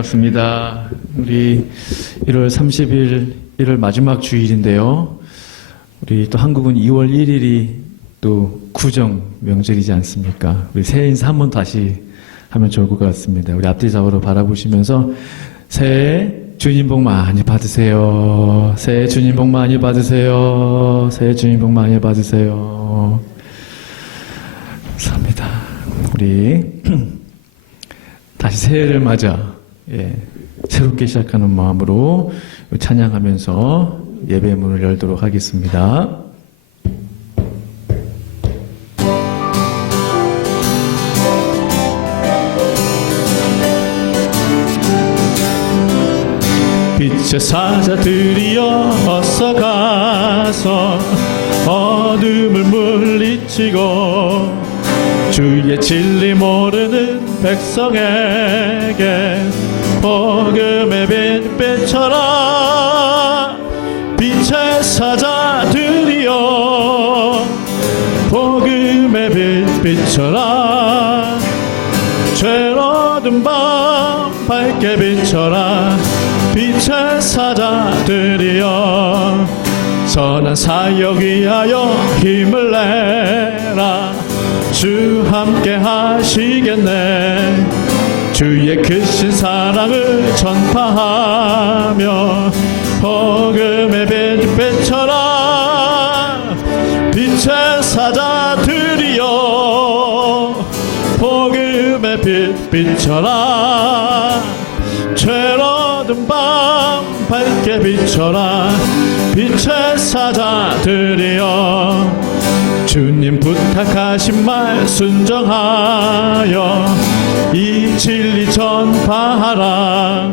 반갑습니다. 우리 1월 30일 1월 마지막 주일인데요. 우리 또 한국은 2월 1일이 또 구정 명절이지 않습니까? 우리 새해 인사 한번 다시 하면 좋을 것 같습니다. 우리 앞뒤 좌우로 바라보시면서 새해 주님 복 많이 받으세요. 새해 주님 복 많이 받으세요. 새해 주님 복 많이 받으세요. 감사합니다. 우리 다시 새해를 맞아 새롭게 시작하는 마음으로 찬양하면서 예배 문을 열도록 하겠습니다. 빛의 사자들이여 어서 가서 어둠을 물리치고 주의 진리 모르는 백성에게 복음의 빛 비춰라. 빛의 사자들이여 복음의 빛 비춰라. 죄로든 밤 밝게 비춰라. 빛의 사자들이여 선한 사역 위하여 힘을 내라. 주 함께 하시겠네. 주의 크신 사랑을 전파하며 복음의 빛 비춰라. 빛의 사자들이여 복음의 빛 비춰라. 죄로든 밤 밝게 비춰라. 빛의 사자들이여 주님 부탁하신 말 순종하여 이 진리 전파하라.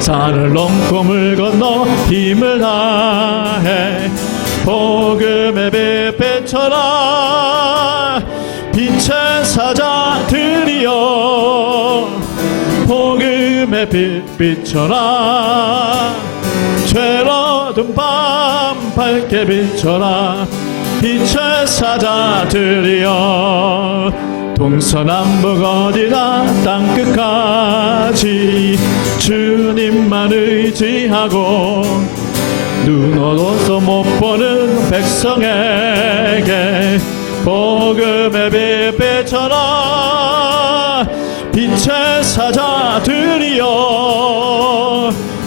산을 넘고 물 건너 힘을 다해 복음의 빛 비춰라. 빛의 사자들이여 복음의 빛 비춰라. 죄로든 밤 밝게 비춰라. 빛의 사자들이여 동서남북 어디나 땅끝까지 주님만 의지하고 눈 어두워서 못 보는 백성에게 복음의 빛 비춰라. 빛의 사자들이여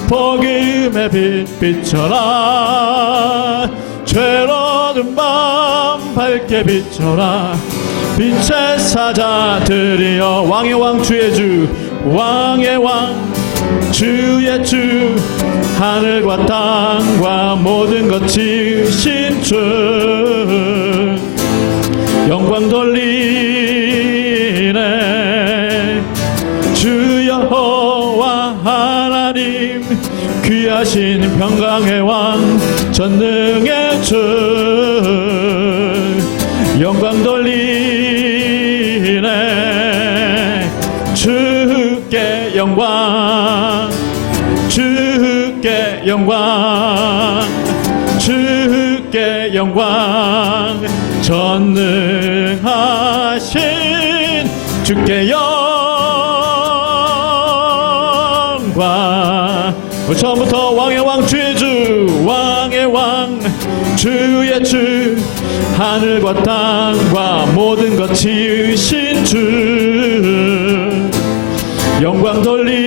복음의 빛 비춰라. 죄로든 밤 밝게 비춰라. 빛의 사자들이여 왕의 왕 주의 주 왕의 왕 주의 주 하늘과 땅과 모든 것 지으신 주 영광 돌리네. 주 여호와 하나님 귀하신 평강의 왕 전능의 주 영광 돌리네. 주께 영광 주께 영광 주께 영광 전능하신 주께 영광. 처음부터 왕의 왕 주의 주 왕의 왕 주의 주 하늘과 땅과 모든 것 지으신 주 영광 돌리네.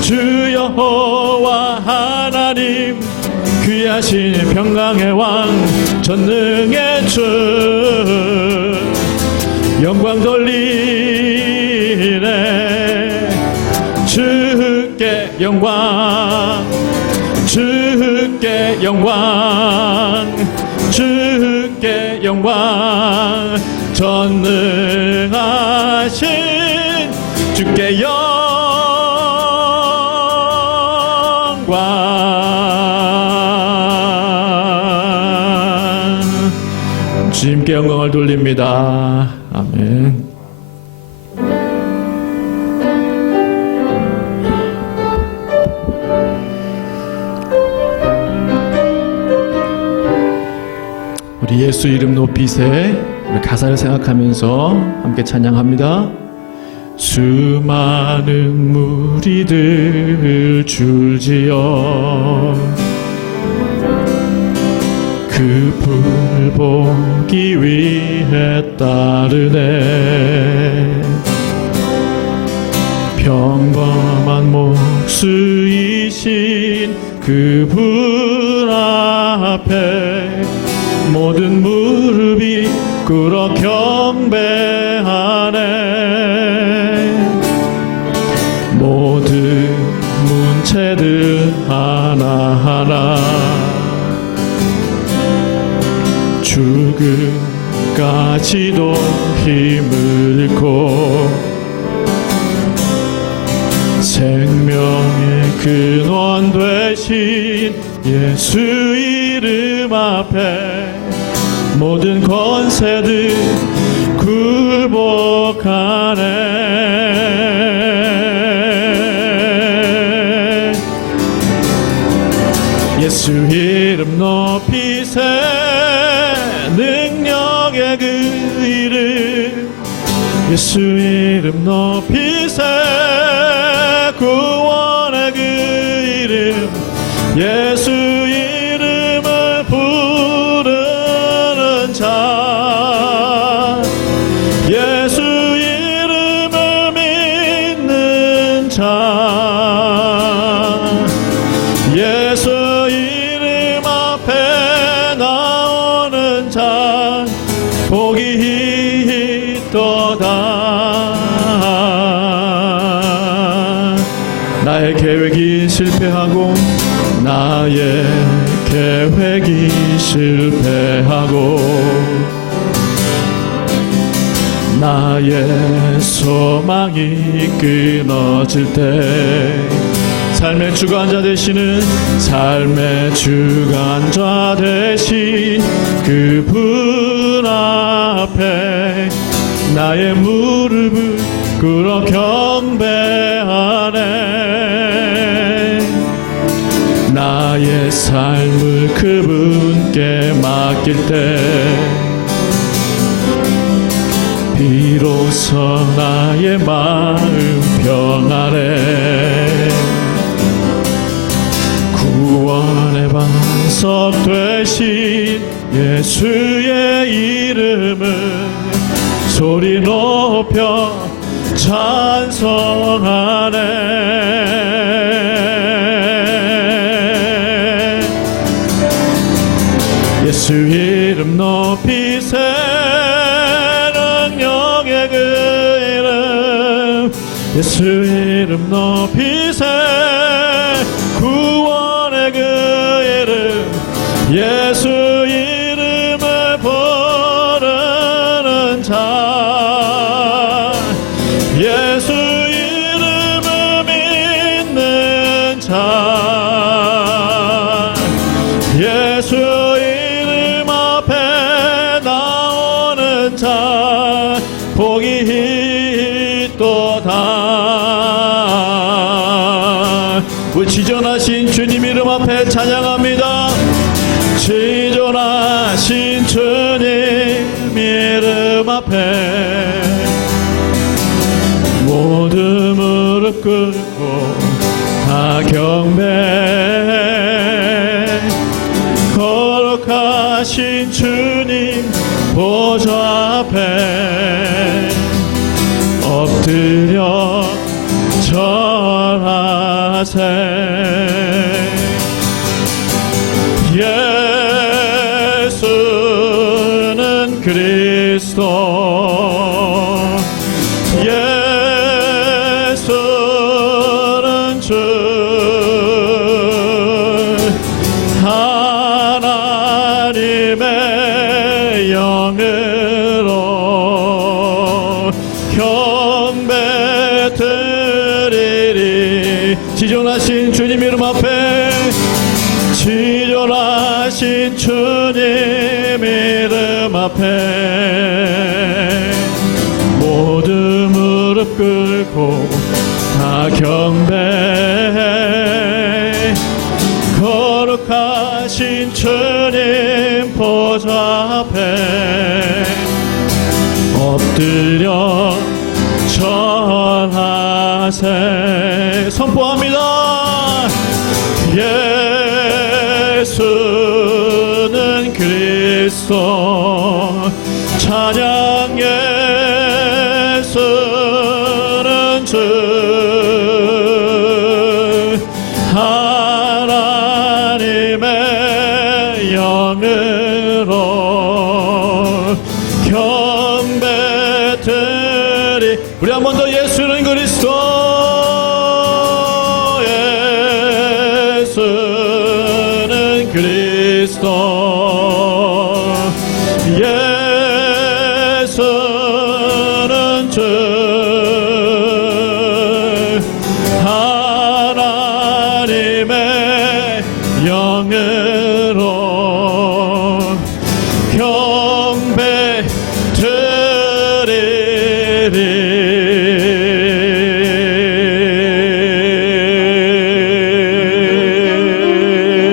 주 여호와 하나님 귀하신 평강의 왕 전능의 주 영광 돌리네. 주께 영광 주께 영광 주께 영광 전능하신 주께 영광. 주님께 영광을 돌립니다. 아멘. 우리 예수 이름 높이세. 우리 가사를 생각하면서 함께 찬양합니다. 수많은 무리들 줄지어 그 불을 보기 위해 따르네. 평범한 목수이신 그분 앞에 모든 무릎이 꿇어 경배하네. 모든 문체들 하나하나 죽음까지도 힘을 잃고 생명의 근원 되신 예수 이름 앞에 모든 권세들 굴복하네. 예수 이름 높이세. 능력의 그 이름 예수 이름 높이세. 구원의 그 이름 예수 이름을 부르는 자. 예수 이름을 믿는 자. 예수 이름 앞에 나오는 자 복이 있도다. 나의 계획이 실패하고 나의 계획이 실패하고 나의 소망이 끊어질 때 삶의 주관자 되시는 삶의 주관자 되신 그분 앞에 나의 무릎을 꿇어 경배하네. 나의 삶을 그분께 맡길 때 비로소 나의 마음 평안해. 구원의 반석 되신 예수의 이름을 소리 높여 찬송하네. 예수 이름 높이세. 능력의 그 이름 예수 이름 높이세. 구원의 그 이름 예수 이름을 부르는 자. 예수 이름을 믿는 자. 예수 이름 앞에 나오는 자 복이 있도다. 우리 지존하신 주님 이름 앞에 찬양합니다. 지존하신 주님 이름 앞에 모든 무릎 꿇고 다 경배. 거룩하신 주님 보좌 앞에 엎드려 절하세. 예수는 그리스도. 예수는 주. 하나님의 영으로 경배 드리리. 지존하신 주님 이름 앞에 지존하신 주님 이름 앞에 모든 무릎 꿇고 다 경배. 거룩하신 주님 보좌 앞에 엎드려 절 만나세 선포합니다. 예수는 그리스도 찬양 예수는 주 하나님의 영으로 경배드리. 우리 한 번 더 예수는 그리스도 예수는 그리스도 예수는 주 하나님의 영으로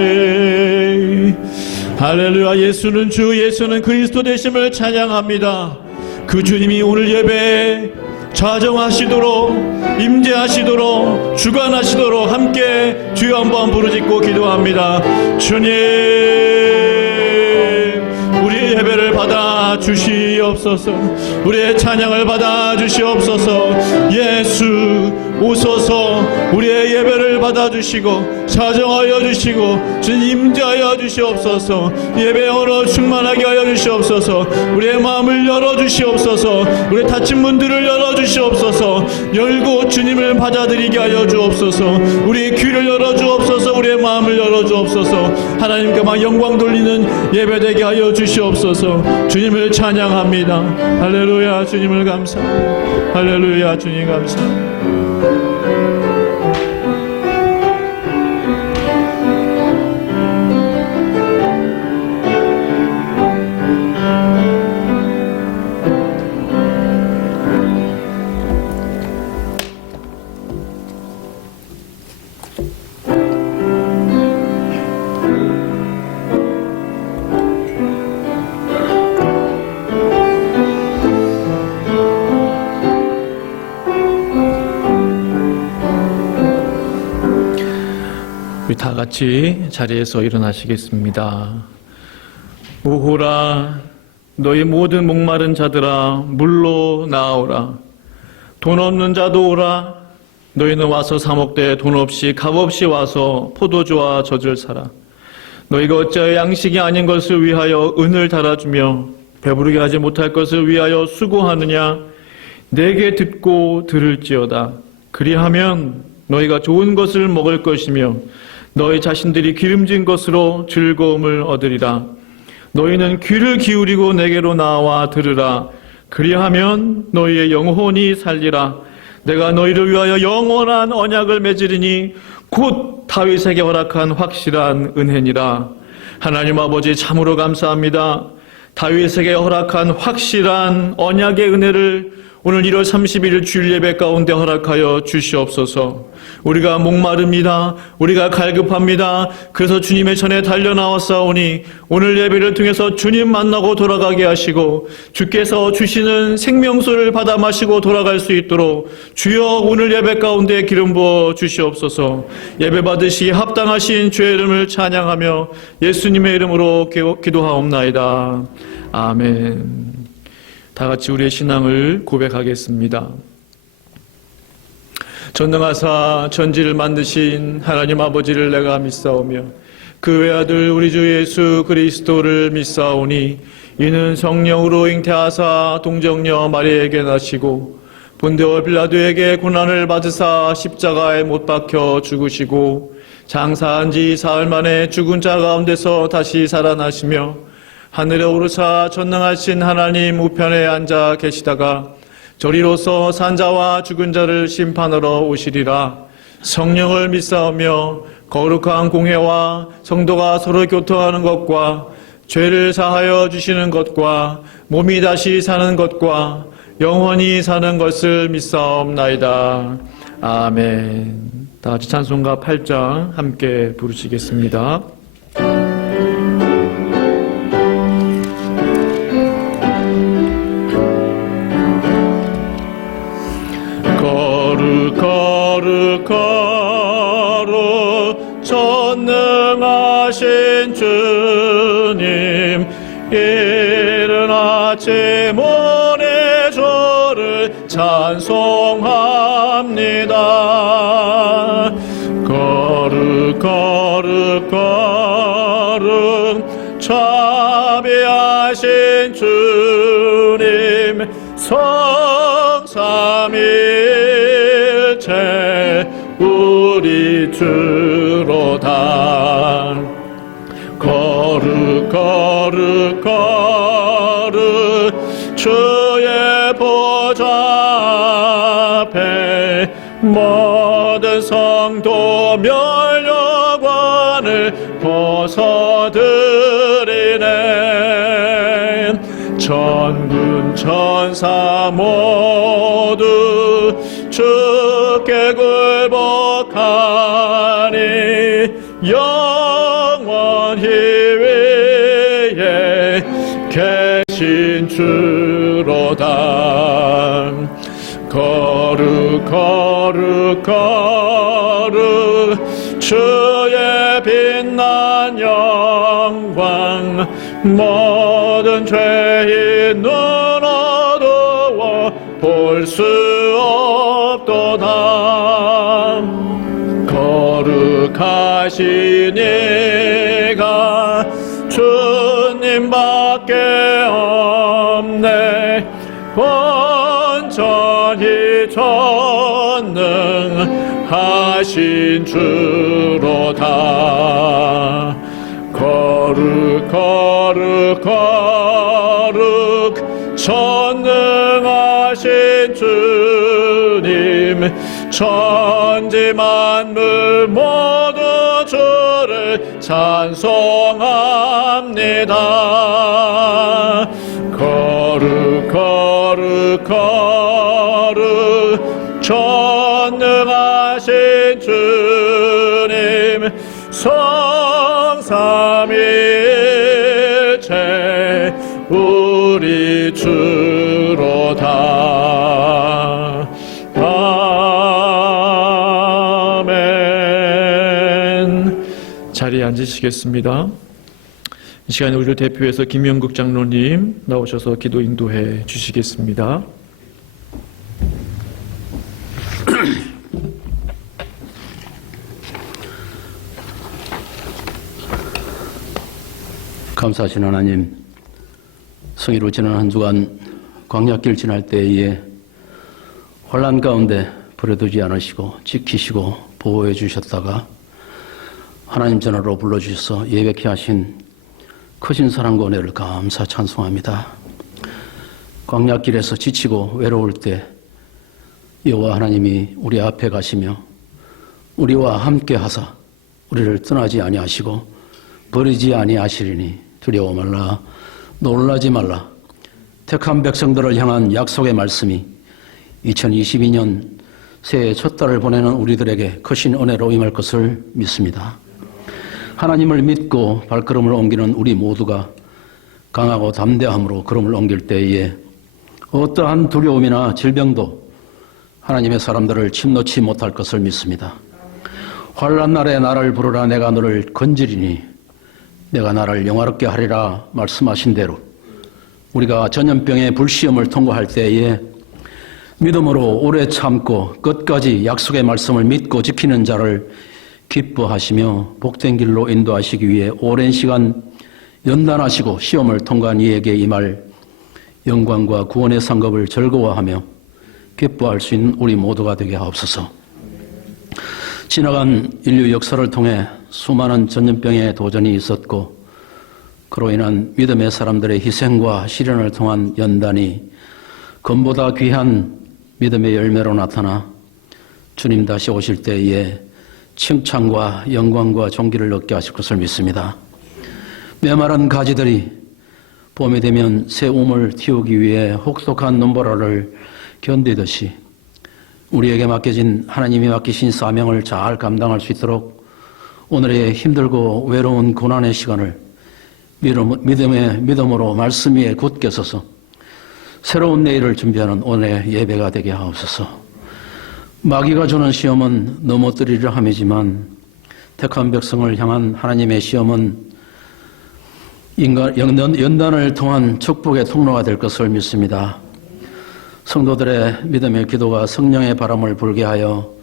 경배드리리. 할렐루야. 예수는 주, 예수는 그리스도 되심을 찬양합니다. 그 주님이 오늘 예배에 좌정하시도록, 임재하시도록, 주관하시도록 함께 주여 한번 부르짖고 기도합니다. 주님, 우리의 예배를 받아 주시옵소서. 우리의 찬양을 받아 주시옵소서. 예수 오소서. 우리의 예배를 받아 주시고 사정하여 주시고 주님 임재하여 주시옵소서. 예배로 충만하게 하여 주시옵소서. 우리의 마음을 열어 주시옵소서. 우리의 닫힌 문들을 열어 주시옵소서. 열고 주님을 받아들이게 하여 주옵소서. 우리의 귀를 열어 주옵소서. 우리의 마음을 열어 주옵소서. 하나님께만 영광 돌리는 예배되게 하여 주시옵소서. 주님을 찬양합니다. 할렐루야. 주님을 감사합니다. 할렐루야. 주님 감사합니다. 우리 다 같이 자리에서 일어나시겠습니다. 오호라, 너희 모든 목마른 자들아 물로 나오라. 돈 없는 자도 오라. 너희는 와서 사 먹되 돈 없이 값 없이 와서 포도주와 젖을 사라. 너희가 어찌하여 양식이 아닌 것을 위하여 은을 달아주며 배부르게 하지 못할 것을 위하여 수고하느냐. 내게 듣고 들을지어다. 그리하면 너희가 좋은 것을 먹을 것이며 너희 자신들이 기름진 것으로 즐거움을 얻으리라. 너희는 귀를 기울이고 내게로 나와 들으라. 그리하면 너희의 영혼이 살리라. 내가 너희를 위하여 영원한 언약을 맺으리니 곧 다윗에게 허락한 확실한 은혜니라. 하나님 아버지, 참으로 감사합니다. 다윗에게 허락한 확실한 언약의 은혜를 오늘 1월 31일 주일 예배 가운데 허락하여 주시옵소서. 우리가 목마릅니다. 우리가 갈급합니다. 그래서 주님의 전에 달려나왔사오니 오늘 예배를 통해서 주님 만나고 돌아가게 하시고 주께서 주시는 생명수를 받아 마시고 돌아갈 수 있도록 주여 오늘 예배 가운데 기름 부어 주시옵소서. 예배 받으시기 합당하신 주의 이름을 찬양하며 예수님의 이름으로 기도하옵나이다. 아멘. 다 같이 우리의 신앙을 고백하겠습니다. 전능하사 천지를 만드신 하나님 아버지를 내가 믿사오며 그 외아들 우리 주 예수 그리스도를 믿사오니 이는 성령으로 잉태하사 동정녀 마리아에게 나시고 본데오 빌라도에게 고난을 받으사 십자가에 못 박혀 죽으시고 장사한 지 사흘 만에 죽은 자 가운데서 다시 살아나시며 하늘에 오르사 전능하신 하나님 우편에 앉아 계시다가 저리로서 산자와 죽은 자를 심판하러 오시리라. 성령을 믿사오며 거룩한 공회와 성도가 서로 교통하는 것과 죄를 사하여 주시는 것과 몸이 다시 사는 것과 영원히 사는 것을 믿사옵나이다. 아멘. 다 같이 찬송가 8장 함께 부르시겠습니다. 거룩한 거룩 전능하신 주님, 이른 아침 오늘 주를 찬송합니다. 거룩 자비하신 주님, 성삼일체 우리 주로다. 거룩 주의 보좌 앞에 모든 성도 멸류관을 벗어드리네. 천군 천사 모두 주께 굴복하니 영원히 위에 계신 주로다. 거룩 주의 빛난 영광, 모든 죄인 눈 어두워 볼 수 없도다. 거룩하신 이가 주님밖에 없네. 온전히 전능하신 주로다. 거룩 전능하신 주님, 천지 만물 모두 주를 찬송합니다. 거룩 전능하신 주님, 성삼일체 우리 주로다. 아멘. 자리에 앉으시겠습니다. 이 시간에 우리를 대표해서 김영국 장로님 나오셔서 기도 인도해 주시겠습니다. 감사하신 하나님, 성의로 지난 한 주간 광야길 지날 때에 혼란 가운데 버려두지 않으시고 지키시고 보호해 주셨다가 하나님 전화로 불러주셔서 예배케 하신 크신 사랑과 은혜를 감사 찬송합니다. 광야길에서 지치고 외로울 때 여호와 하나님이 우리 앞에 가시며 우리와 함께 하사 우리를 떠나지 아니하시고 버리지 아니하시리니 두려워 말라, 놀라지 말라. 택한 백성들을 향한 약속의 말씀이 2022년 새해 첫 달을 보내는 우리들에게 크신 은혜로 임할 것을 믿습니다. 하나님을 믿고 발걸음을 옮기는 우리 모두가 강하고 담대함으로 걸음을 옮길 때에 어떠한 두려움이나 질병도 하나님의 사람들을 침노치 못할 것을 믿습니다. 환난 날에 나를 부르라, 내가 너를 건지리니 내가 나를 영화롭게 하리라 말씀하신 대로 우리가 전염병의 불시험을 통과할 때에 믿음으로 오래 참고 끝까지 약속의 말씀을 믿고 지키는 자를 기뻐하시며 복된 길로 인도하시기 위해 오랜 시간 연단하시고 시험을 통과한 이에게 임할 영광과 구원의 상급을 즐거워하며 기뻐할 수 있는 우리 모두가 되게 하옵소서. 지나간 인류 역사를 통해 수많은 전염병의 도전이 있었고 그로 인한 믿음의 사람들의 희생과 시련을 통한 연단이 금보다 귀한 믿음의 열매로 나타나 주님 다시 오실 때에 칭찬과 영광과 존귀를 얻게 하실 것을 믿습니다. 메마른 가지들이 봄이 되면 새 움을 틔우기 위해 혹독한 눈보라를 견디듯이 우리에게 맡겨진 하나님이 맡기신 사명을 잘 감당할 수 있도록 오늘의 힘들고 외로운 고난의 시간을 믿음으로 말씀 위에 굳게 서서 새로운 내일을 준비하는 오늘의 예배가 되게 하옵소서. 마귀가 주는 시험은 넘어뜨리려 함이지만 택한 백성을 향한 하나님의 시험은 연단을 통한 축복의 통로가 될 것을 믿습니다. 성도들의 믿음의 기도가 성령의 바람을 불게 하여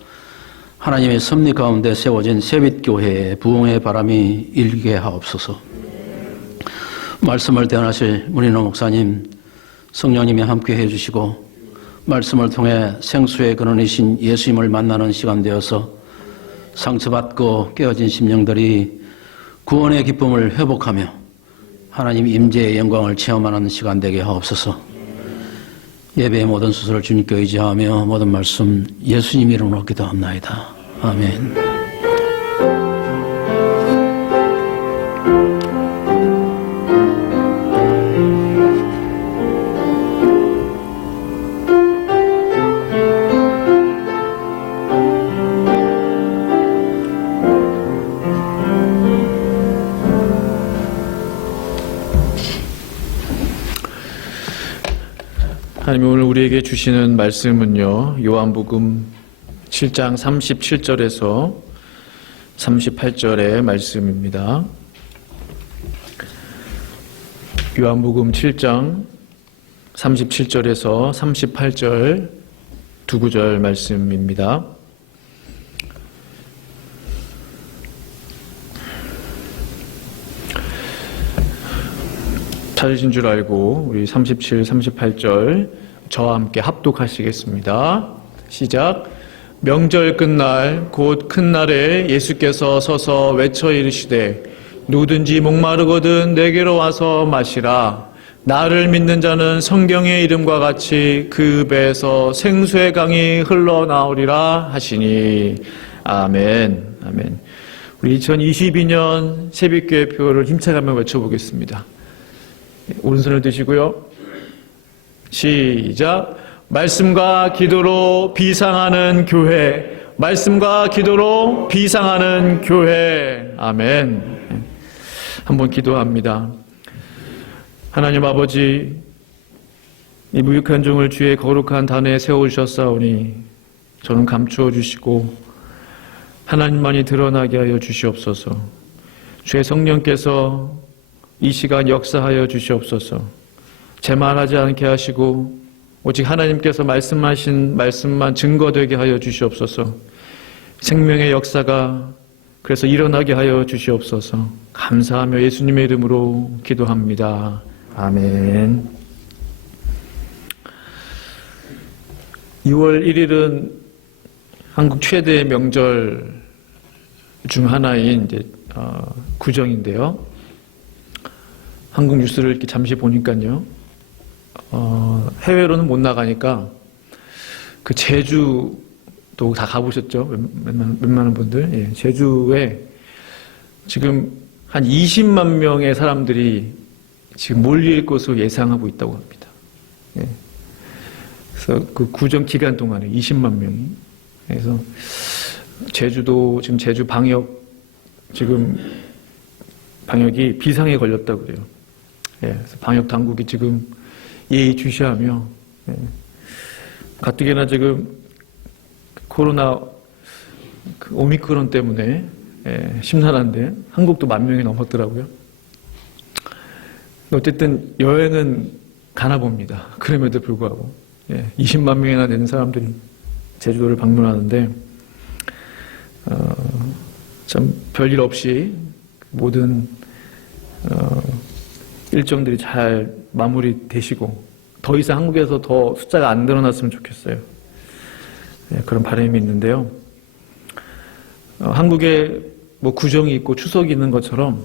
하나님의 섭리 가운데 세워진 세빛교회의 부흥의 바람이 일게 하옵소서. 말씀을 대언하실 문인호 목사님, 성령님이 함께 해주시고 말씀을 통해 생수의 근원이신 예수님을 만나는 시간 되어서 상처받고 깨어진 심령들이 구원의 기쁨을 회복하며 하나님 임재의 영광을 체험하는 시간 되게 하옵소서. 예배의 모든 수술을 주님께 의지하며 모든 말씀 예수님 이름으로 기도합나이다. 아멘. 하나님 오늘 우리에게 주시는 말씀은요, 요한복음 7장 37절에서 38절의 말씀입니다. 요한복음 7장 37절에서 38절 두 구절 말씀입니다. 찾으신 줄 알고 우리 37, 38절 저와 함께 합독하시겠습니다. 시작. 명절 끝날 곧 큰 날에 예수께서 서서 외쳐 이르시되 누구든지 목마르거든 내게로 와서 마시라. 나를 믿는 자는 성경의 이름과 같이 그 배에서 생수의 강이 흘러나오리라 하시니. 아멘. 아멘. 우리 2022년 새벽교회 표를 힘차게 외쳐보겠습니다. 오른손을 드시고요. 시작. 말씀과 기도로 비상하는 교회. 말씀과 기도로 비상하는 교회. 아멘. 한번 기도합니다. 하나님 아버지, 이 무익한 종을 주의 거룩한 단에 세우셨사오니 저는 감추어 주시고 하나님만이 드러나게 하여 주시옵소서. 주의 성령께서 이 시간 역사하여 주시옵소서. 제 말하지 않게 하시고 오직 하나님께서 말씀하신 말씀만 증거되게 하여 주시옵소서. 생명의 역사가 그래서 일어나게 하여 주시옵소서. 감사하며 예수님의 이름으로 기도합니다. 아멘. 2월 1일은 한국 최대의 명절 중 하나인 이제 구정인데요. 한국 뉴스를 이렇게 잠시 보니까요. 해외로는 못 나가니까 그 제주도 다 가보셨죠? 웬만한 분들. 예, 제주에 지금 한 20만 명의 사람들이 지금 몰릴 것으로 예상하고 있다고 합니다. 예. 그래서 그 구정 기간 동안에 20만 명이. 그래서 제주도 지금 제주 방역이 비상에 걸렸다고 그래요. 예, 그래서 방역 당국이 지금 예의주시하며, 예, 가뜩이나 지금 코로나 그 오미크론 때문에 심란한데 한국도 10,000명이 넘었더라고요. 어쨌든 여행은 가나 봅니다. 그럼에도 불구하고 20만 명이나 되는 사람들이 제주도를 방문하는데 참 별일 없이 모든 일정들이 잘 마무리되시고 더 이상 한국에서 더 숫자가 안 늘어났으면 좋겠어요. 그런 바람이 있는데요. 한국에 뭐 구정이 있고 추석이 있는 것처럼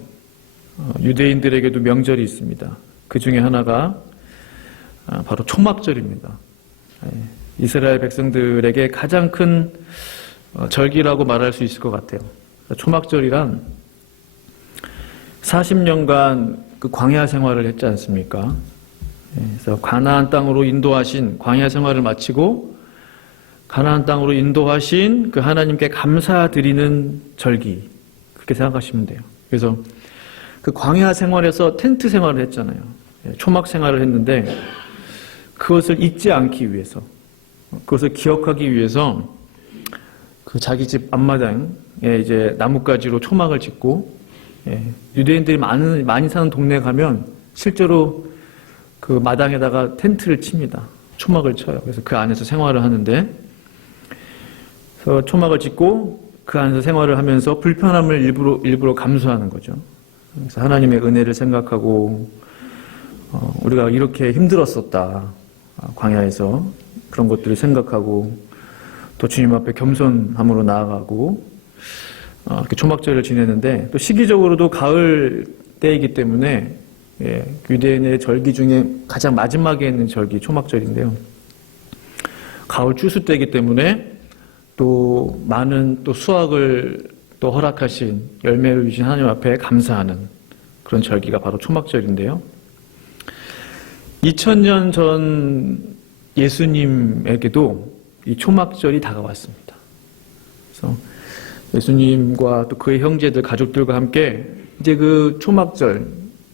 유대인들에게도 명절이 있습니다. 그 중에 하나가 바로 초막절입니다. 이스라엘 백성들에게 가장 큰 절기라고 말할 수 있을 것 같아요. 초막절이란 40년간 그 광야 생활을 했지 않습니까? 그래서 가나안 땅으로 인도하신 광야 생활을 마치고 가나안 땅으로 인도하신 그 하나님께 감사드리는 절기, 그렇게 생각하시면 돼요. 그래서 그 광야 생활에서 텐트 생활을 했잖아요. 초막 생활을 했는데 그것을 잊지 않기 위해서, 그것을 기억하기 위해서 그 자기 집 앞마당에 이제 나뭇가지로 초막을 짓고, 유대인들이 많이 사는 동네에 가면 실제로 그 마당에다가 텐트를 칩니다. 초막을 쳐요. 그래서 그 안에서 생활을 하는데, 그래서 초막을 짓고 그 안에서 생활을 하면서 불편함을 일부러 감수하는 거죠. 그래서 하나님의 은혜를 생각하고, 우리가 이렇게 힘들었었다. 광야에서 그런 것들을 생각하고, 또 주님 앞에 겸손함으로 나아가고, 이렇게 초막절을 지내는데, 또 시기적으로도 가을 때이기 때문에, 유대인의 절기 중에 가장 마지막에 있는 절기, 초막절인데요. 가을 추수 때이기 때문에, 또 많은 또 수확을 또 허락하신, 열매를 주신 하나님 앞에 감사하는 그런 절기가 바로 초막절인데요. 2000년 전 예수님에게도 이 초막절이 다가왔습니다. 그래서 예수님과 또 그의 형제들, 가족들과 함께 이제 그 초막절,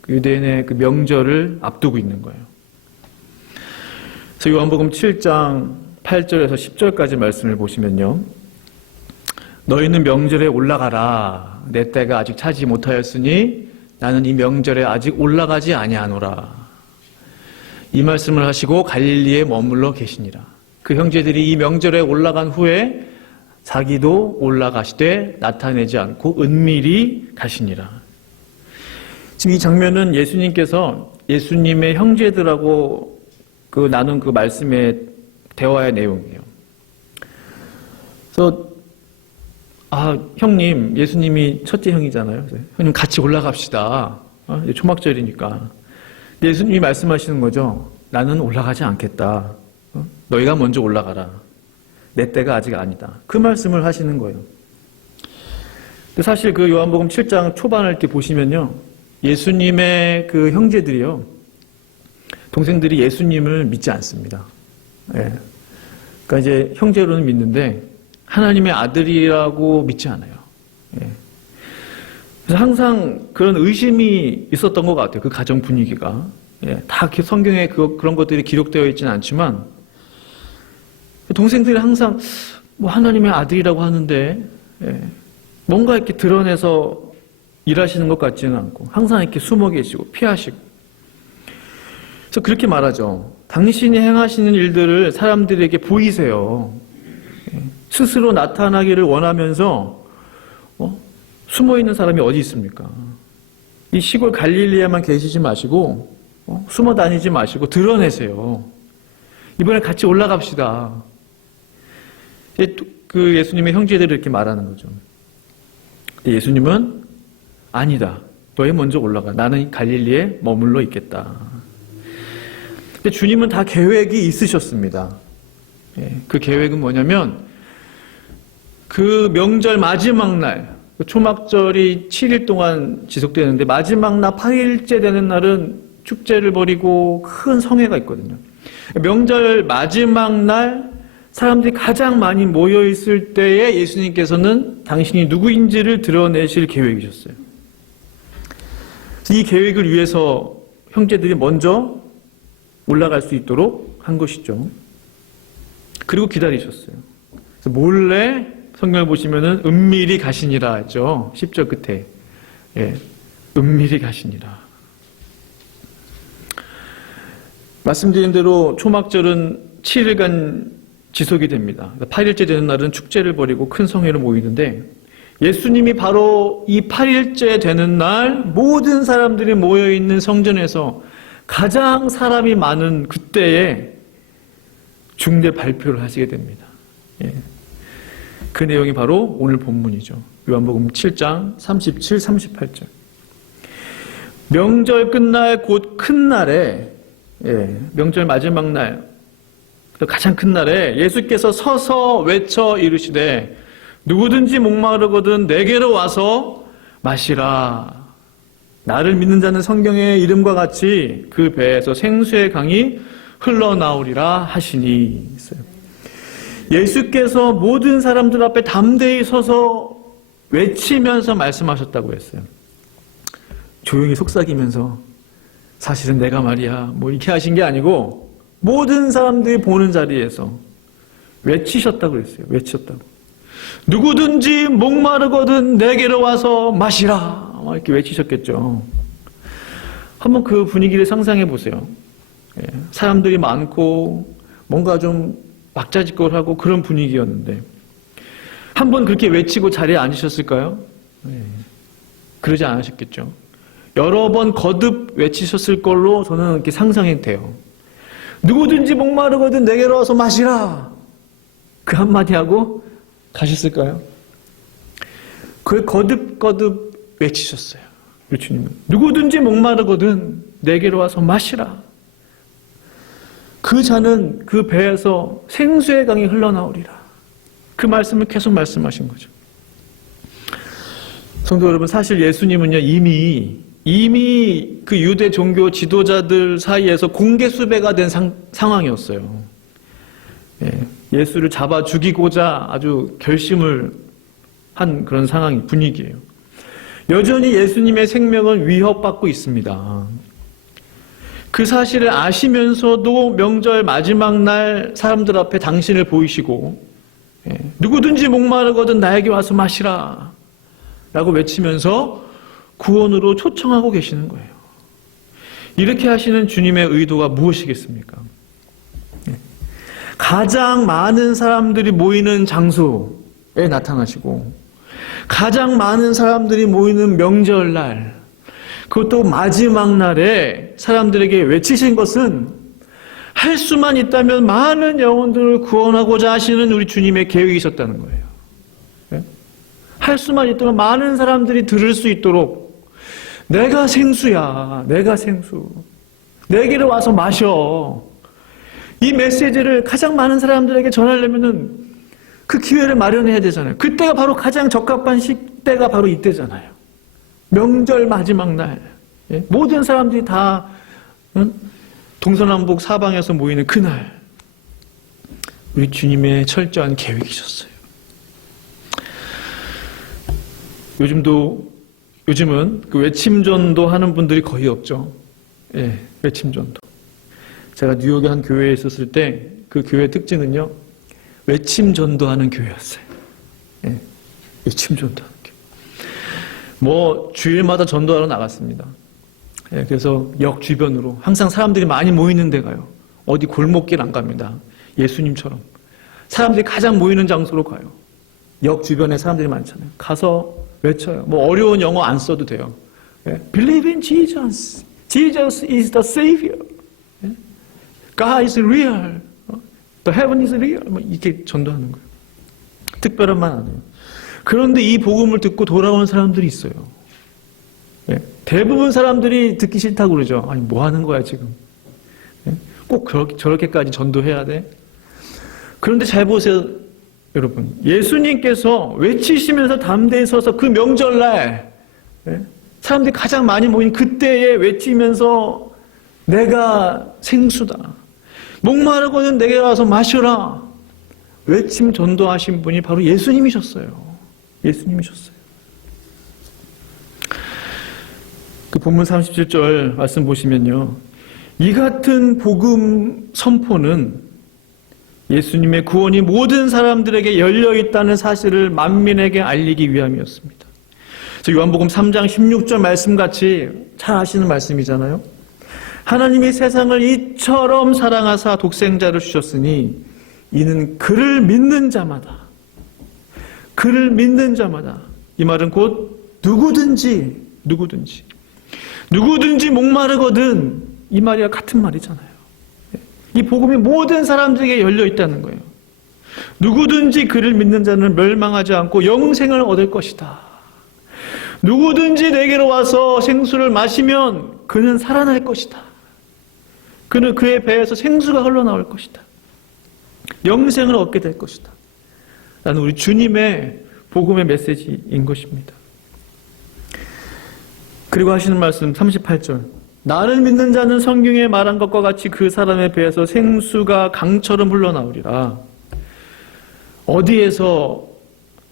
유대인의 그 명절을 앞두고 있는 거예요. 그래서 요한복음 7장 8절에서 10절까지 말씀을 보시면요. 너희는 명절에 올라가라. 내 때가 아직 차지 못하였으니 나는 이 명절에 아직 올라가지 아니하노라. 이 말씀을 하시고 갈릴리에 머물러 계시니라. 그 형제들이 이 명절에 올라간 후에 자기도 올라가시되 나타내지 않고 은밀히 가시니라. 지금 이 장면은 예수님께서 예수님의 형제들하고 그 나눈 그 말씀의 대화의 내용이에요. 그래서 형님, 예수님이 첫째 형이잖아요. 그래서 형님 같이 올라갑시다. 초막절이니까. 예수님이 말씀하시는 거죠. 나는 올라가지 않겠다. 너희가 먼저 올라가라. 내 때가 아직 아니다. 그 말씀을 하시는 거예요. 근데 사실 그 요한복음 7장 초반을 이렇게 보시면요. 예수님의 그 형제들이요. 동생들이 예수님을 믿지 않습니다. 그러니까 이제 형제로는 믿는데 하나님의 아들이라고 믿지 않아요. 그래서 항상 그런 의심이 있었던 것 같아요. 그 가정 분위기가. 다 성경에 그런 것들이 기록되어 있지는 않지만 동생들이 항상 뭐 하나님의 아들이라고 하는데 뭔가 이렇게 드러내서 일하시는 것 같지는 않고 항상 이렇게 숨어 계시고 피하시고. 그래서 그렇게 말하죠. 당신이 행하시는 일들을 사람들에게 보이세요. 스스로 나타나기를 원하면서 숨어 있는 사람이 어디 있습니까? 이 시골 갈릴리에만 계시지 마시고 숨어 다니지 마시고 드러내세요. 이번에 같이 올라갑시다. 그 예수님의 형제들이 이렇게 말하는 거죠. 예수님은 아니다. 너희 먼저 올라가. 나는 갈릴리에 머물러 있겠다. 근데 주님은 다 계획이 있으셨습니다. 그 계획은 뭐냐면 그 명절 마지막 날, 초막절이 7일 동안 지속되는데 마지막 날 8일째 되는 날은 축제를 벌이고 큰 성회가 있거든요. 명절 마지막 날 사람들이 가장 많이 모여 있을 때에 예수님께서는 당신이 누구인지를 드러내실 계획이셨어요. 이 계획을 위해서 형제들이 먼저 올라갈 수 있도록 한 것이죠. 그리고 기다리셨어요. 그래서 몰래 성경을 보시면은 은밀히 가시니라 했죠. 10절 끝에. 은밀히 가시니라. 말씀드린 대로 초막절은 7일간 지속이 됩니다. 8일째 되는 날은 축제를 벌이고 큰 성회로 모이는데 예수님이 바로 이 8일째 되는 날 모든 사람들이 모여있는 성전에서 가장 사람이 많은 그때에 중대 발표를 하시게 됩니다. 그 내용이 바로 오늘 본문이죠. 요한복음 7장 37, 38절. 명절 끝날 곧 큰 날에 명절 마지막 날 가장 큰 날에 예수께서 서서 외쳐 이르시되 누구든지 목마르거든 내게로 와서 마시라. 나를 믿는 자는 성경의 이름과 같이 그 배에서 생수의 강이 흘러나오리라 하시니 있어요. 예수께서 모든 사람들 앞에 담대히 서서 외치면서 말씀하셨다고 했어요. 조용히 속삭이면서 사실은 내가 말이야 뭐 이렇게 하신 게 아니고 모든 사람들이 보는 자리에서 외치셨다고 그랬어요. 외치셨다고. 누구든지 목마르거든 내게로 와서 마시라. 이렇게 외치셨겠죠. 한번 그 분위기를 상상해 보세요. 사람들이 많고 뭔가 좀 막자지껄하고 그런 분위기였는데 한번 그렇게 외치고 자리에 앉으셨을까요? 그러지 않으셨겠죠. 여러 번 거듭 외치셨을 걸로 저는 이렇게 상상이 돼요. 누구든지 목마르거든 내게로 와서 마시라. 그 한마디 하고 가셨을까요? 그걸 거듭 외치셨어요. 우리 주님은 누구든지 목마르거든 내게로 와서 마시라. 그 잔은 그 배에서 생수의 강이 흘러나오리라. 그 말씀을 계속 말씀하신 거죠. 성도 여러분, 사실 예수님은요 이미 그 유대 종교 지도자들 사이에서 공개 수배가 된 상황이었어요. 예수를 잡아 죽이고자 아주 결심을 한 그런 분위기예요. 여전히 예수님의 생명은 위협받고 있습니다. 그 사실을 아시면서도 명절 마지막 날 사람들 앞에 당신을 보이시고 누구든지 목마르거든 나에게 와서 마시라 라고 외치면서 구원으로 초청하고 계시는 거예요. 이렇게 하시는 주님의 의도가 무엇이겠습니까? 가장 많은 사람들이 모이는 장소에 나타나시고 가장 많은 사람들이 모이는 명절날, 그것도 마지막 날에 사람들에게 외치신 것은 할 수만 있다면 많은 영혼들을 구원하고자 하시는 우리 주님의 계획이셨다는 거예요. 할 수만 있다면 많은 사람들이 들을 수 있도록 내가 생수야, 내가 생수. 내게로 와서 마셔. 이 메시지를 가장 많은 사람들에게 전하려면은 그 기회를 마련해야 되잖아요. 그때가 바로 가장 적합한 시대가 바로 이때잖아요. 명절 마지막 날. 모든 사람들이 다 동서남북 사방에서 모이는 그날. 우리 주님의 철저한 계획이셨어요. 요즘은 그 외침전도 하는 분들이 거의 없죠. 외침전도. 제가 뉴욕의 한 교회에 있었을 때 그 교회 특징은요, 외침전도 하는 교회였어요. 외침전도 하는 교회. 주일마다 전도하러 나갔습니다. 그래서 역 주변으로 항상 사람들이 많이 모이는 데 가요. 어디 골목길 안 갑니다. 예수님처럼. 사람들이 가장 모이는 장소로 가요. 역 주변에 사람들이 많잖아요. 가서 외쳐요. 어려운 영어 안 써도 돼요. Believe in Jesus. Jesus is the Savior. God is real. The heaven is real. 이렇게 전도하는 거예요. 특별한 말 안 해요. 그런데 이 복음을 듣고 돌아오는 사람들이 있어요. 대부분 사람들이 듣기 싫다고 그러죠. 아니, 뭐 하는 거야, 지금. 꼭 저렇게까지 전도해야 돼? 그런데 잘 보세요, 여러분. 예수님께서 외치시면서 담대히 서서 그 명절날, 사람들이 가장 많이 모인 그때에 외치면서 내가 생수다. 목마르거든 내게 와서 마셔라. 외침 전도하신 분이 바로 예수님이셨어요. 예수님이셨어요. 그 본문 37절 말씀 보시면요. 이 같은 복음 선포는 예수님의 구원이 모든 사람들에게 열려있다는 사실을 만민에게 알리기 위함이었습니다. 요한복음 3장 16절 말씀같이 잘 아시는 말씀이잖아요. 하나님이 세상을 이처럼 사랑하사 독생자를 주셨으니 이는 그를 믿는 자마다 이 말은 곧 누구든지 목마르거든 이 말이랑 같은 말이잖아요. 이 복음이 모든 사람들에게 열려 있다는 거예요. 누구든지 그를 믿는 자는 멸망하지 않고 영생을 얻을 것이다. 누구든지 내게로 와서 생수를 마시면 그는 살아날 것이다. 그는 그의 배에서 생수가 흘러나올 것이다. 영생을 얻게 될 것이다. 라는 우리 주님의 복음의 메시지인 것입니다. 그리고 하시는 말씀 38절. 나를 믿는 자는 성경에 말한 것과 같이 그 사람의 배에서 생수가 강처럼 흘러나오리라. 어디에서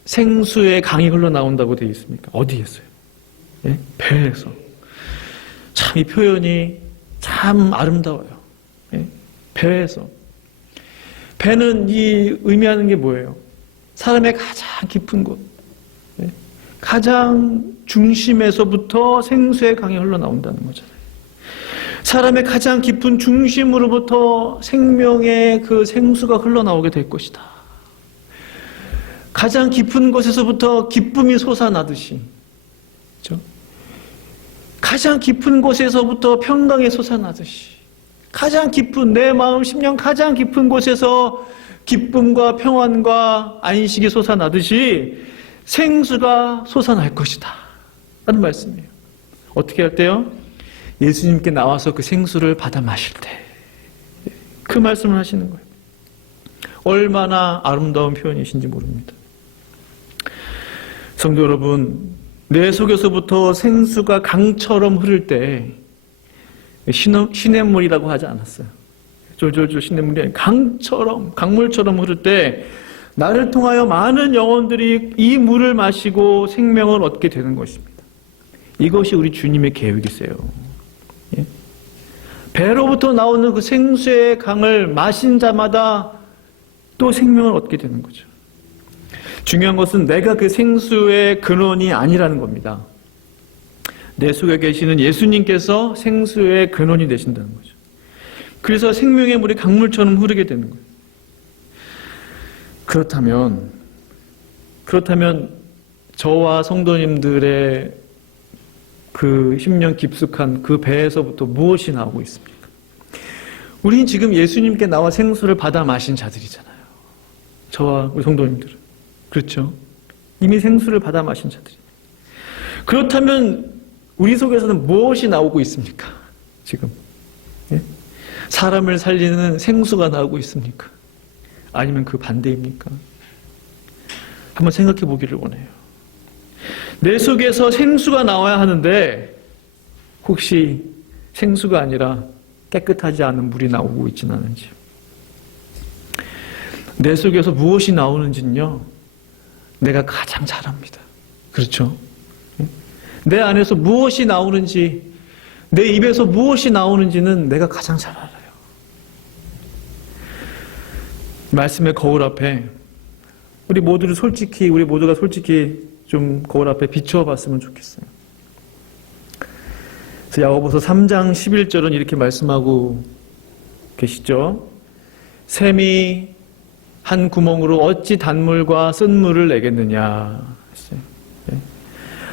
생수의 강이 흘러나온다고 되어 있습니까? 어디에서요? 배에서. 참 이 표현이 참 아름다워요. 배에서. 배는 이 의미하는 게 뭐예요? 사람의 가장 깊은 곳, 가장 중심에서부터 생수의 강이 흘러나온다는 거잖아요. 사람의 가장 깊은 중심으로부터 생명의 그 생수가 흘러나오게 될 것이다. 가장 깊은 곳에서부터 기쁨이 솟아나듯이, 그렇죠? 가장 깊은 곳에서부터 평강이 솟아나듯이, 가장 깊은 내 마음 심령 가장 깊은 곳에서 기쁨과 평안과 안식이 솟아나듯이 생수가 솟아날 것이다 라는 말씀이에요. 어떻게 할 때요? 예수님께 나와서 그 생수를 받아 마실 때 그 말씀을 하시는 거예요. 얼마나 아름다운 표현이신지 모릅니다. 성도 여러분, 내 속에서부터 생수가 강처럼 흐를 때 시냇물이라고 하지 않았어요. 졸졸졸 시냇물이 아니라 강물처럼 흐를 때 나를 통하여 많은 영혼들이 이 물을 마시고 생명을 얻게 되는 것입니다. 이것이 우리 주님의 계획이세요. 예? 배로부터 나오는 그 생수의 강을 마신 자마다 또 생명을 얻게 되는 거죠. 중요한 것은 내가 그 생수의 근원이 아니라는 겁니다. 내 속에 계시는 예수님께서 생수의 근원이 되신다는 거죠. 그래서 생명의 물이 강물처럼 흐르게 되는 거예요. 그렇다면 저와 성도님들의 그 심령 깊숙한 그 배에서부터 무엇이 나오고 있습니까? 우린 지금 예수님께 나와 생수를 받아 마신 자들이잖아요. 저와 우리 성도님들은. 그렇죠? 이미 생수를 받아 마신 자들이. 그렇다면 우리 속에서는 무엇이 나오고 있습니까? 지금. 예? 사람을 살리는 생수가 나오고 있습니까? 아니면 그 반대입니까? 한번 생각해 보기를 원해요. 내 속에서 생수가 나와야 하는데 혹시 생수가 아니라 깨끗하지 않은 물이 나오고 있지는 않은지요. 내 속에서 무엇이 나오는지는요, 내가 가장 잘 압니다. 그렇죠? 내 안에서 무엇이 나오는지, 내 입에서 무엇이 나오는지는 내가 가장 잘 알아요. 말씀의 거울 앞에 우리 모두가 솔직히 좀 거울 앞에 비춰봤으면 좋겠어요. 그래서 야고보서 3장 11절은 이렇게 말씀하고 계시죠. 샘이 한 구멍으로 어찌 단물과 쓴물을 내겠느냐.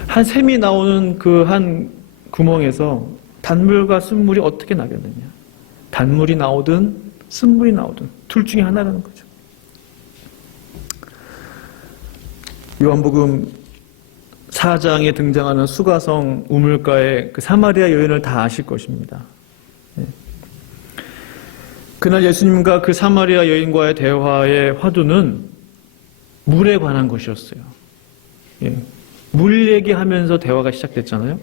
한 샘이 나오는 그 한 구멍에서 단물과 쓴물이 어떻게 나겠느냐. 단물이 나오든 쓴물이 나오든 둘 중에 하나라는 거죠. 요한복음 4장에 등장하는 수가성 우물가의 그 사마리아 여인을 다 아실 것입니다. 그날 예수님과 그 사마리아 여인과의 대화의 화두는 물에 관한 것이었어요. 물 얘기하면서 대화가 시작됐잖아요.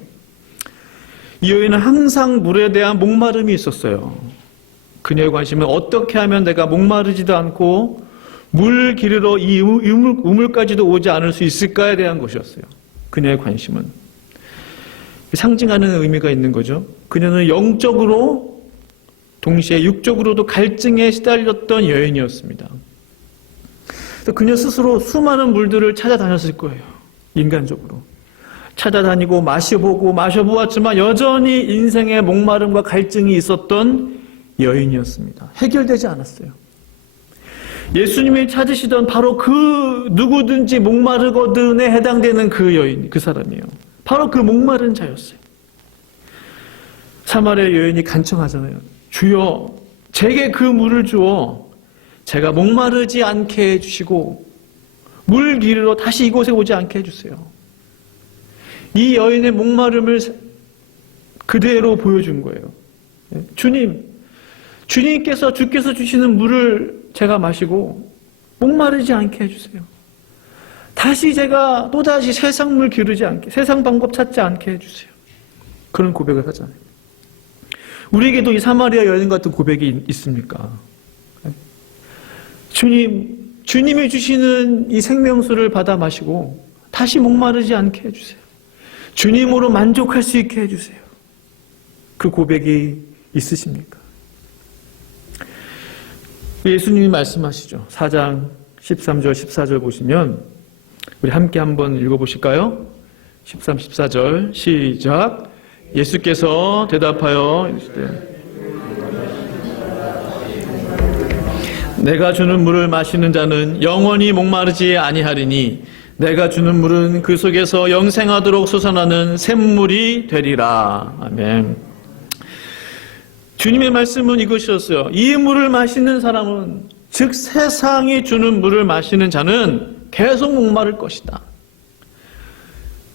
이 여인은 항상 물에 대한 목마름이 있었어요. 그녀의 관심은 어떻게 하면 내가 목마르지도 않고 물 기르러 이 우물까지도 오지 않을 수 있을까에 대한 것이었어요. 그녀의 관심은. 상징하는 의미가 있는 거죠. 그녀는 영적으로 동시에 육적으로도 갈증에 시달렸던 여인이었습니다. 그녀 스스로 수많은 물들을 찾아다녔을 거예요. 인간적으로. 찾아다니고 마셔보았지만 여전히 인생의 목마름과 갈증이 있었던 여인이었습니다. 해결되지 않았어요. 예수님이 찾으시던 바로 그 누구든지 목마르거든에 해당되는 그 여인, 그 사람이에요. 바로 그 목마른 자였어요. 사마리아 여인이 간청하잖아요. 주여, 제게 그 물을 주어 제가 목마르지 않게 해주시고 물 기르러 다시 이곳에 오지 않게 해주세요. 이 여인의 목마름을 그대로 보여준 거예요. 주님께서 주께서 주시는 물을 제가 마시고 목마르지 않게 해주세요. 다시 제가 또다시 세상 물 기르지 않게, 세상 방법 찾지 않게 해주세요. 그런 고백을 하잖아요. 우리에게도 이 사마리아 여인 같은 고백이 있습니까? 주님이 주시는 이 생명수를 받아 마시고 다시 목마르지 않게 해주세요. 주님으로 만족할 수 있게 해주세요. 그 고백이 있으십니까? 예수님이 말씀하시죠. 4장 13절, 14절 보시면 우리 함께 한번 읽어보실까요? 13, 14절 시작. 예수께서 대답하여 이르시되 내가 주는 물을 마시는 자는 영원히 목마르지 아니하리니 내가 주는 물은 그 속에서 영생하도록 솟아나는 샘물이 되리라. 아멘. 주님의 말씀은 이것이었어요. 이 물을 마시는 사람은, 즉 세상이 주는 물을 마시는 자는 계속 목마를 것이다.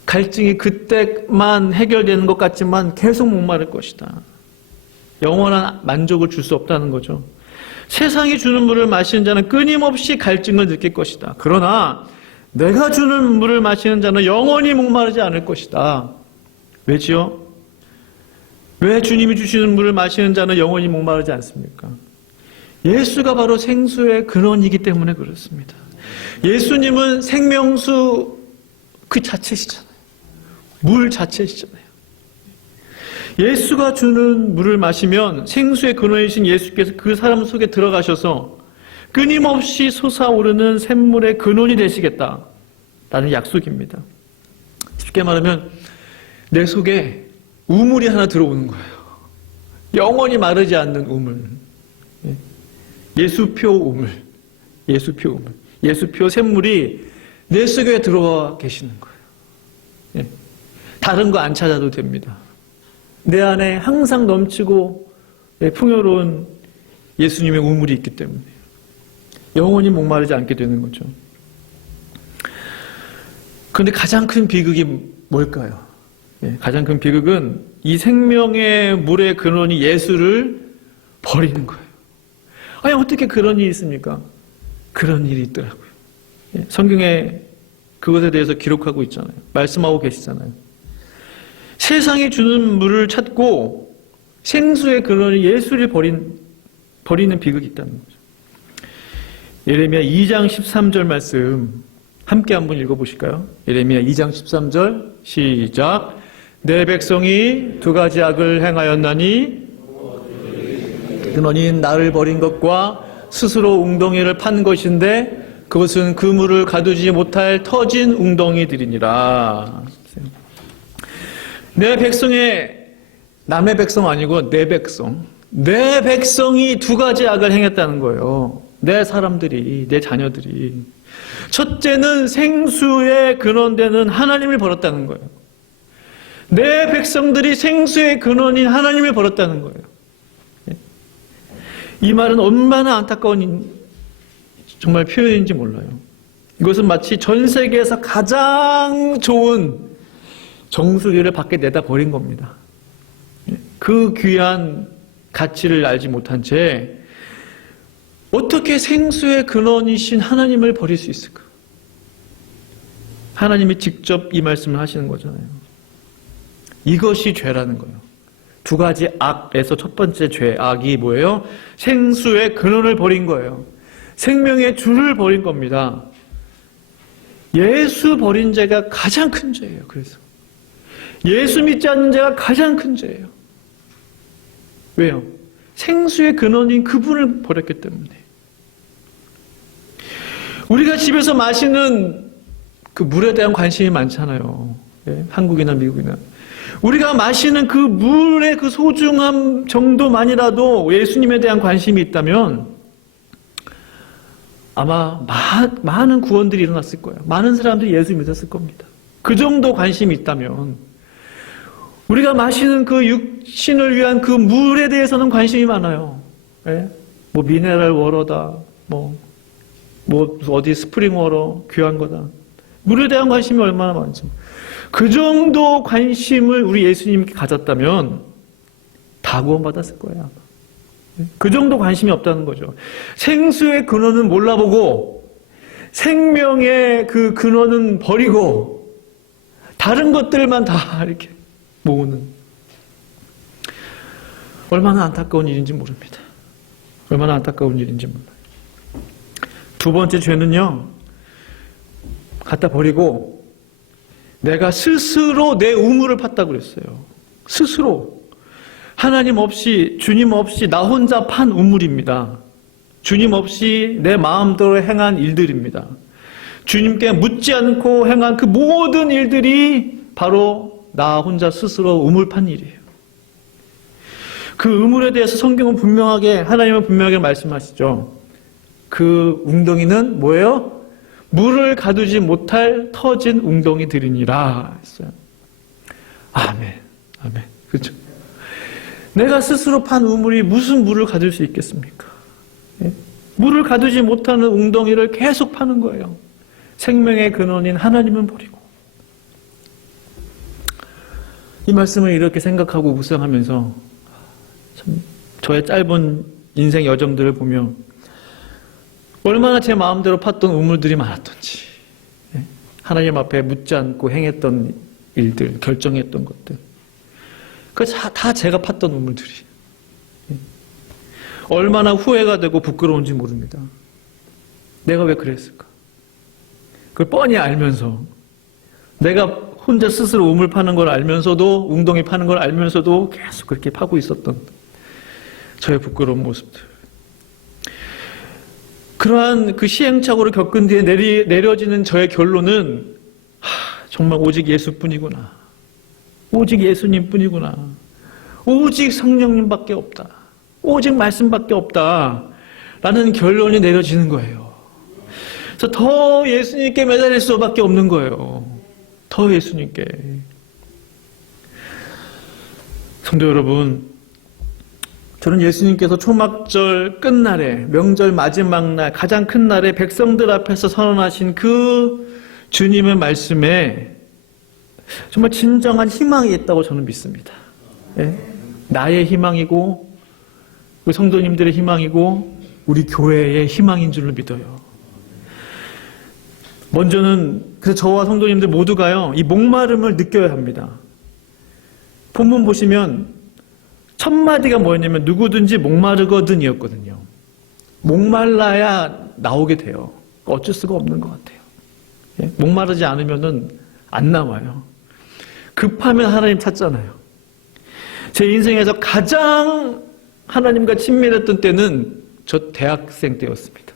갈증이 그때만 해결되는 것 같지만 계속 목마를 것이다. 영원한 만족을 줄 수 없다는 거죠. 세상이 주는 물을 마시는 자는 끊임없이 갈증을 느낄 것이다. 그러나 내가 주는 물을 마시는 자는 영원히 목마르지 않을 것이다. 왜지요? 왜 주님이 주시는 물을 마시는 자는 영원히 목마르지 않습니까? 예수가 바로 생수의 근원이기 때문에 그렇습니다. 예수님은 생명수 그 자체시잖아요. 물 자체시잖아요. 예수가 주는 물을 마시면 생수의 근원이신 예수께서 그 사람 속에 들어가셔서 끊임없이 솟아오르는 샘물의 근원이 되시겠다라는 약속입니다. 쉽게 말하면 내 속에 우물이 하나 들어오는 거예요. 영원히 마르지 않는 우물. 예수표 우물. 예수표 우물. 예수표 샘물이 내 속에 들어와 계시는 거예요. 다른 거 안 찾아도 됩니다. 내 안에 항상 넘치고 풍요로운 예수님의 우물이 있기 때문에 영원히 목마르지 않게 되는 거죠. 그런데 가장 큰 비극이 뭘까요? 가장 큰 비극은 이 생명의 물의 근원이 예수를 버리는 거예요. 아니 어떻게 그런 일이 있습니까? 그런 일이 있더라고요. 성경에 그것에 대해서 기록하고 있잖아요. 말씀하고 계시잖아요. 세상이 주는 물을 찾고 생수의 근원이 예수를 버리는 비극이 있다는 거죠. 예레미야 2장 13절 말씀 함께 한번 읽어보실까요? 예레미야 2장 13절 시작. 내 백성이 두 가지 악을 행하였나니 근원인 나를 버린 것과 스스로 웅덩이를 판 것인데 그것은 그 물을 가두지 못할 터진 웅덩이들이니라. 내 백성의, 남의 백성 아니고 내 백성, 내 백성이 두 가지 악을 행했다는 거예요. 내 사람들이, 내 자녀들이. 첫째는 생수의 근원되는 하나님을 버렸다는 거예요. 내 백성들이 생수의 근원인 하나님을 버렸다는 거예요. 이 말은 얼마나 안타까운 정말 표현인지 몰라요. 이것은 마치 전 세계에서 가장 좋은 정수리를 밖에 내다 버린 겁니다. 그 귀한 가치를 알지 못한 채 어떻게 생수의 근원이신 하나님을 버릴 수 있을까? 하나님이 직접 이 말씀을 하시는 거잖아요. 이것이 죄라는 거예요. 두 가지 악에서 첫 번째 죄, 악이 뭐예요? 생수의 근원을 버린 거예요. 생명의 줄을 버린 겁니다. 예수 버린 죄가 가장 큰 죄예요. 그래서 예수 믿지 않는 죄가 가장 큰 죄예요. 왜요? 생수의 근원인 그분을 버렸기 때문에. 우리가 집에서 마시는 그 물에 대한 관심이 많잖아요. 한국이나 미국이나. 우리가 마시는 그 물의 그 소중함 정도만이라도 예수님에 대한 관심이 있다면 아마 많은 구원들이 일어났을 거예요. 많은 사람들이 예수 믿었을 겁니다. 그 정도 관심이 있다면 우리가 마시는 그 육신을 위한 그 물에 대해서는 관심이 많아요. 뭐 미네랄 워러다, 뭐 어디 스프링 워러 귀한 거다. 물에 대한 관심이 얼마나 많죠. 그 정도 관심을 우리 예수님께 가졌다면 다 구원받았을 거예요. 아마. 그 정도 관심이 없다는 거죠. 생수의 근원은 몰라보고 생명의 그 근원은 버리고 다른 것들만 다 이렇게 모으는. 얼마나 안타까운 일인지 모릅니다. 얼마나 안타까운 일인지 몰라요. 두 번째 죄는요, 갖다 버리고 내가 스스로 내 우물을 팠다고 그랬어요. 스스로. 하나님 없이, 주님 없이 나 혼자 판 우물입니다. 주님 없이 내 마음대로 행한 일들입니다. 주님께 묻지 않고 행한 그 모든 일들이 바로 나 혼자 스스로 우물 판 일이에요. 그 우물에 대해서 성경은 분명하게, 하나님은 분명하게 말씀하시죠. 그 웅덩이는 뭐예요? 물을 가두지 못할 터진 웅덩이들이니라 했어요. 아멘. 아멘. 그렇죠? 내가 스스로 판 우물이 무슨 물을 가둘 수 있겠습니까? 예? 물을 가두지 못하는 웅덩이를 계속 파는 거예요. 생명의 근원인 하나님은 버리고. 이 말씀을 이렇게 생각하고 묵상하면서 참 저의 짧은 인생 여정들을 보며 얼마나 제 마음대로 팠던 우물들이 많았던지, 하나님 앞에 묻지 않고 행했던 일들, 결정했던 것들, 그 다 제가 팠던 우물들이 얼마나 후회가 되고 부끄러운지 모릅니다. 내가 왜 그랬을까? 그걸 뻔히 알면서, 내가 혼자 스스로 우물 파는 걸 알면서도, 웅덩이 파는 걸 알면서도 계속 그렇게 파고 있었던 저의 부끄러운 모습들. 그러한 그 시행착오를 겪은 뒤에 내려지는 저의 결론은 정말 오직 예수뿐이구나. 오직 예수님뿐이구나. 오직 성령님밖에 없다. 오직 말씀밖에 없다. 라는 결론이 내려지는 거예요. 그래서 더 예수님께 매달릴 수밖에 없는 거예요. 더 예수님께. 성도 여러분, 저는 예수님께서 초막절 끝날에, 명절 마지막 날, 가장 큰 날에 백성들 앞에서 선언하신 그 주님의 말씀에 정말 진정한 희망이 있다고 저는 믿습니다. 예? 나의 희망이고, 우리 성도님들의 희망이고, 우리 교회의 희망인 줄로 믿어요. 먼저는, 그래서 저와 성도님들 모두가요, 이 목마름을 느껴야 합니다. 본문 보시면 첫 마디가 뭐였냐면 누구든지 목마르거든 이었거든요. 목말라야 나오게 돼요. 어쩔 수가 없는 것 같아요. 예? 목마르지 않으면은 안 나와요. 급하면 하나님 찾잖아요. 제 인생에서 가장 하나님과 친밀했던 때는 저 대학생 때였습니다.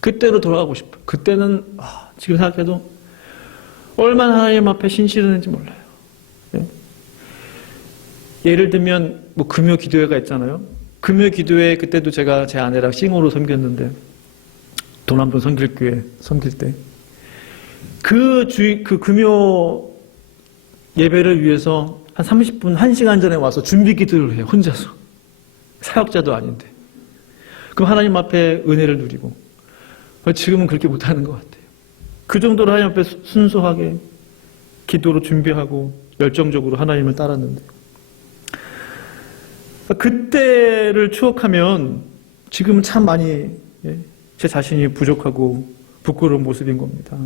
그때로 돌아가고 싶어요. 그때는 지금 생각해도 얼마나 하나님 앞에 신실했는지 몰라요. 예? 예를 들면 뭐 금요 기도회가 있잖아요. 금요 기도회 그때도 제가 제 아내랑 싱어로 섬겼는데, 돈 한 푼 섬길 교회 섬길 때 그 금요 예배를 위해서 한 30분, 1시간 전에 와서 준비 기도를 해요. 혼자서. 사역자도 아닌데. 그럼 하나님 앞에 은혜를 누리고. 지금은 그렇게 못하는 것 같아요. 그 정도로 하나님 앞에 순수하게 기도로 준비하고 열정적으로 하나님을 따랐는데, 그때를 추억하면 지금은 참 많이 제 자신이 부족하고 부끄러운 모습인 겁니다.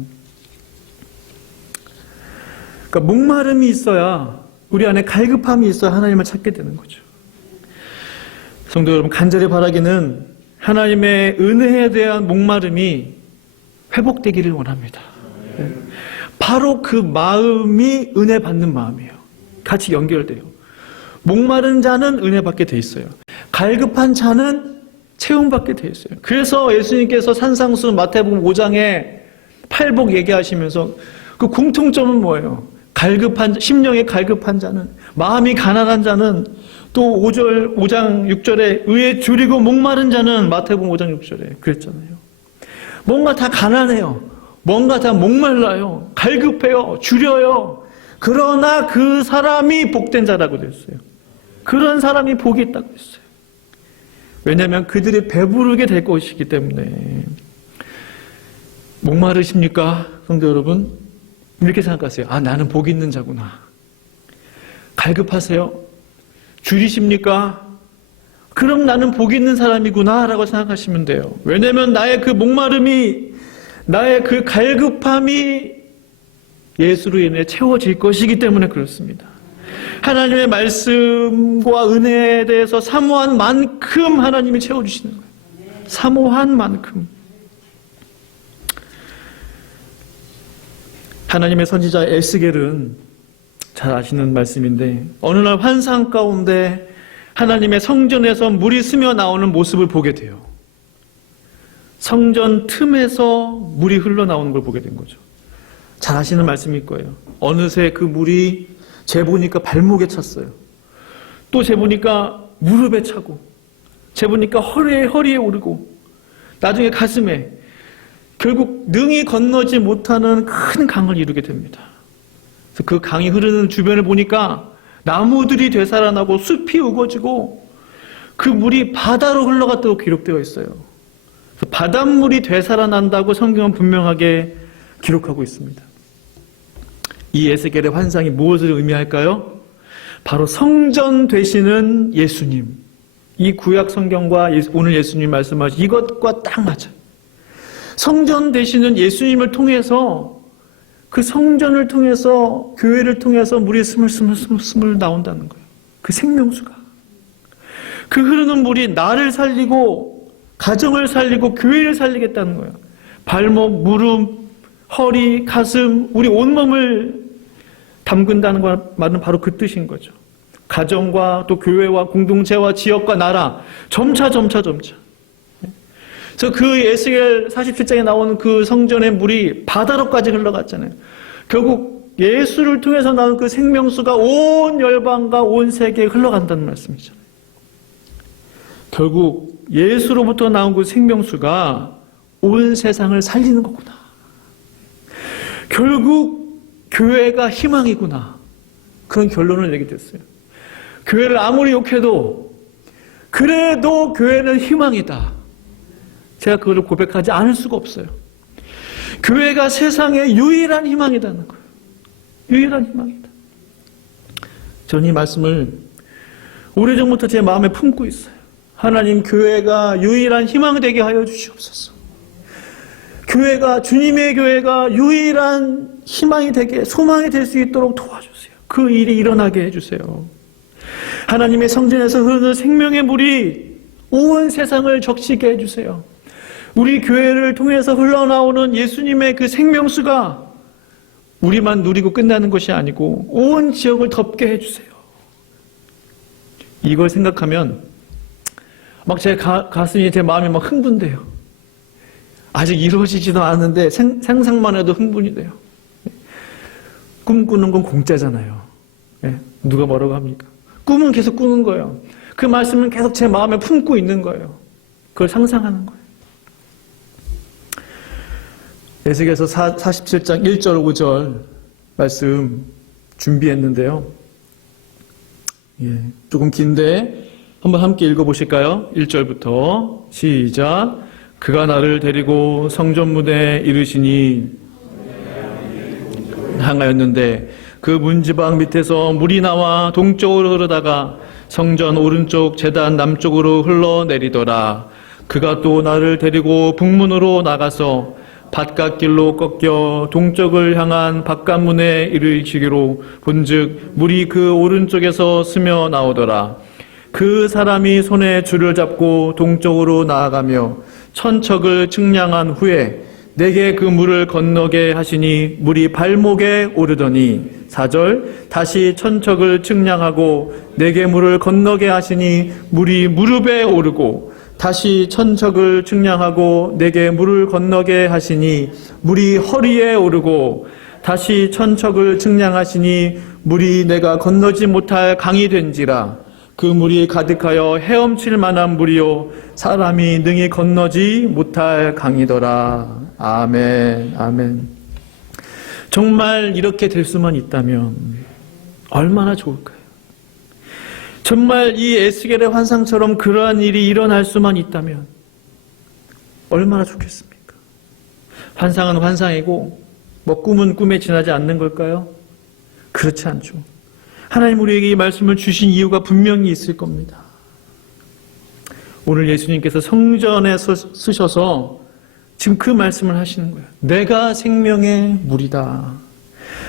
그러니까 목마름이 있어야, 우리 안에 갈급함이 있어야 하나님을 찾게 되는 거죠. 성도 여러분, 간절히 바라기는 하나님의 은혜에 대한 목마름이 회복되기를 원합니다. 바로 그 마음이 은혜 받는 마음이에요. 같이 연결돼요. 목마른 자는 은혜 받게 돼 있어요. 갈급한 자는 체험 받게 돼 있어요. 그래서 예수님께서 산상수 마태복음 5장에 팔복 얘기하시면서 그 공통점은 뭐예요? 심령이 갈급한 자는, 마음이 가난한 자는, 또 5장 6절에 의에 줄이고 목마른 자는 마태복음 5장 6절에 그랬잖아요. 뭔가 다 가난해요. 뭔가 다 목말라요. 갈급해요. 줄여요. 그러나 그 사람이 복된 자라고 됐어요. 그런 사람이 복이 있다고 했어요. 왜냐하면 그들이 배부르게 될 것이기 때문에. 목마르십니까? 성도 여러분? 이렇게 생각하세요. 나는 복 있는 자구나. 갈급하세요? 줄이십니까? 그럼 나는 복 있는 사람이구나 라고 생각하시면 돼요. 왜냐하면 나의 그 목마름이, 나의 그 갈급함이 예수로 인해 채워질 것이기 때문에 그렇습니다. 하나님의 말씀과 은혜에 대해서 사모한 만큼 하나님이 채워주시는 거예요. 사모한 만큼. 하나님의 선지자 에스겔은 잘 아시는 말씀인데, 어느 날 환상 가운데 하나님의 성전에서 물이 스며 나오는 모습을 보게 돼요. 성전 틈에서 물이 흘러나오는 걸 보게 된 거죠. 잘 아시는 말씀일 거예요. 어느새 그 물이 재보니까 발목에 찼어요. 또 재보니까 무릎에 차고, 재보니까 허리에 오르고, 나중에 가슴에, 결국 능히 건너지 못하는 큰 강을 이루게 됩니다. 그래서 그 강이 흐르는 주변을 보니까 나무들이 되살아나고 숲이 우거지고 그 물이 바다로 흘러갔다고 기록되어 있어요. 그래서 바닷물이 되살아난다고 성경은 분명하게 기록하고 있습니다. 이 에스겔의 환상이 무엇을 의미할까요? 바로 성전 되시는 예수님. 이 구약 성경과 오늘 예수님 말씀하신 이것과 딱 맞아요. 성전 되시는 예수님을 통해서, 그 성전을 통해서, 교회를 통해서 물이 스물스물 나온다는 거예요. 그 생명수가. 그 흐르는 물이 나를 살리고, 가정을 살리고, 교회를 살리겠다는 거예요. 발목, 무릎, 허리, 가슴, 우리 온몸을 담근다는 말은 바로 그 뜻인 거죠. 가정과 또 교회와 공동체와 지역과 나라, 점차. 그래서 그 에스겔 47장에 나오는 그 성전의 물이 바다로까지 흘러갔잖아요. 결국 예수를 통해서 나온 그 생명수가 온 열방과 온 세계에 흘러간다는 말씀이잖아요. 결국 예수로부터 나온 그 생명수가 온 세상을 살리는 거구나. 결국 교회가 희망이구나. 그런 결론을 내게 됐어요. 교회를 아무리 욕해도 그래도 교회는 희망이다. 제가 그걸 고백하지 않을 수가 없어요. 교회가 세상의 유일한 희망이라는 거예요. 유일한 희망이다. 저는 이 말씀을 오래전부터 제 마음에 품고 있어요. 하나님, 교회가 유일한 희망이 되게 하여 주시옵소서. 교회가, 주님의 교회가 유일한 희망이 되게, 소망이 될 수 있도록 도와주세요. 그 일이 일어나게 해주세요. 하나님의 성전에서 흐르는 생명의 물이 온 세상을 적시게 해주세요. 우리 교회를 통해서 흘러나오는 예수님의 그 생명수가 우리만 누리고 끝나는 것이 아니고 온 지역을 덮게 해주세요. 이걸 생각하면 막 제 가슴이, 제 마음이 막 흥분돼요. 아직 이루어지지도 않았는데 상상만 해도 흥분이 돼요. 꿈꾸는 건 공짜잖아요. 누가 뭐라고 합니까? 꿈은 계속 꾸는 거예요. 그 말씀은 계속 제 마음에 품고 있는 거예요. 그걸 상상하는 거예요. 에스겔서 47장 1절 5절 말씀 준비했는데요. 조금 긴데 한번 함께 읽어보실까요? 1절부터 시작. 그가 나를 데리고 성전문에 이르시니 향하였는데 그 문지방 밑에서 물이 나와 동쪽으로 흐르다가 성전 오른쪽 제단 남쪽으로 흘러내리더라. 그가 또 나를 데리고 북문으로 나가서 바깥길로 꺾여 동쪽을 향한 바깥문에 이르시기로 본즉 물이 그 오른쪽에서 스며 나오더라. 그 사람이 손에 줄을 잡고 동쪽으로 나아가며 천척을 측량한 후에 내게 그 물을 건너게 하시니 물이 발목에 오르더니 4절 다시 천척을 측량하고 내게 물을 건너게 하시니 물이 무릎에 오르고 다시 천척을 측량하고 내게 물을 건너게 하시니 물이 허리에 오르고 다시 천척을 측량하시니 물이 내가 건너지 못할 강이 된지라. 그 물이 가득하여 헤엄칠 만한 물이요 사람이 능히 건너지 못할 강이더라. 아멘. 아멘. 정말 이렇게 될 수만 있다면 얼마나 좋을까요? 정말 이 에스겔의 환상처럼 그러한 일이 일어날 수만 있다면 얼마나 좋겠습니까? 환상은 환상이고 뭐 꿈은 꿈에 지나지 않는 걸까요? 그렇지 않죠. 하나님 우리에게 이 말씀을 주신 이유가 분명히 있을 겁니다. 오늘 예수님께서 성전에 쓰셔서 지금 그 말씀을 하시는 거예요. 내가 생명의 물이다.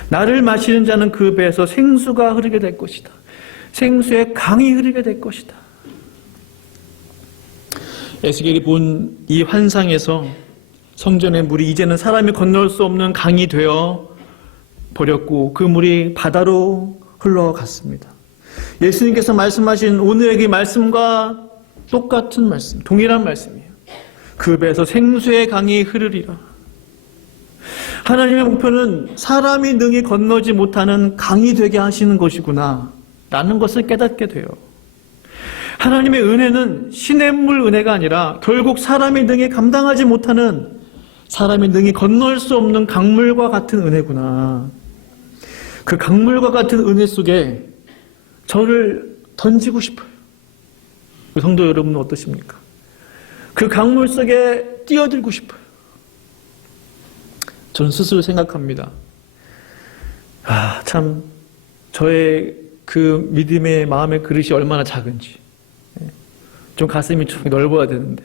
나를 마시는 자는 그 배에서 생수가 흐르게 될 것이다. 생수의 강이 흐르게 될 것이다. 에스겔이 본 이 환상에서 성전의 물이 이제는 사람이 건널 수 없는 강이 되어 버렸고 그 물이 바다로 흘러갔습니다. 예수님께서 말씀하신 오늘의 그 말씀과 똑같은 말씀, 동일한 말씀이에요. 그 배에서 생수의 강이 흐르리라. 하나님의 목표는 사람이 능히 건너지 못하는 강이 되게 하시는 것이구나 라는 것을 깨닫게 돼요. 하나님의 은혜는 시냇물 은혜가 아니라 결국 사람이 능히 감당하지 못하는, 사람이 능히 건널 수 없는 강물과 같은 은혜구나. 그 강물과 같은 은혜 속에 저를 던지고 싶어요. 성도 여러분은 어떠십니까? 그 강물 속에 뛰어들고 싶어요. 저는 스스로 생각합니다. 참 저의 그 믿음의 마음의 그릇이 얼마나 작은지. 좀 가슴이 좀 넓어야 되는데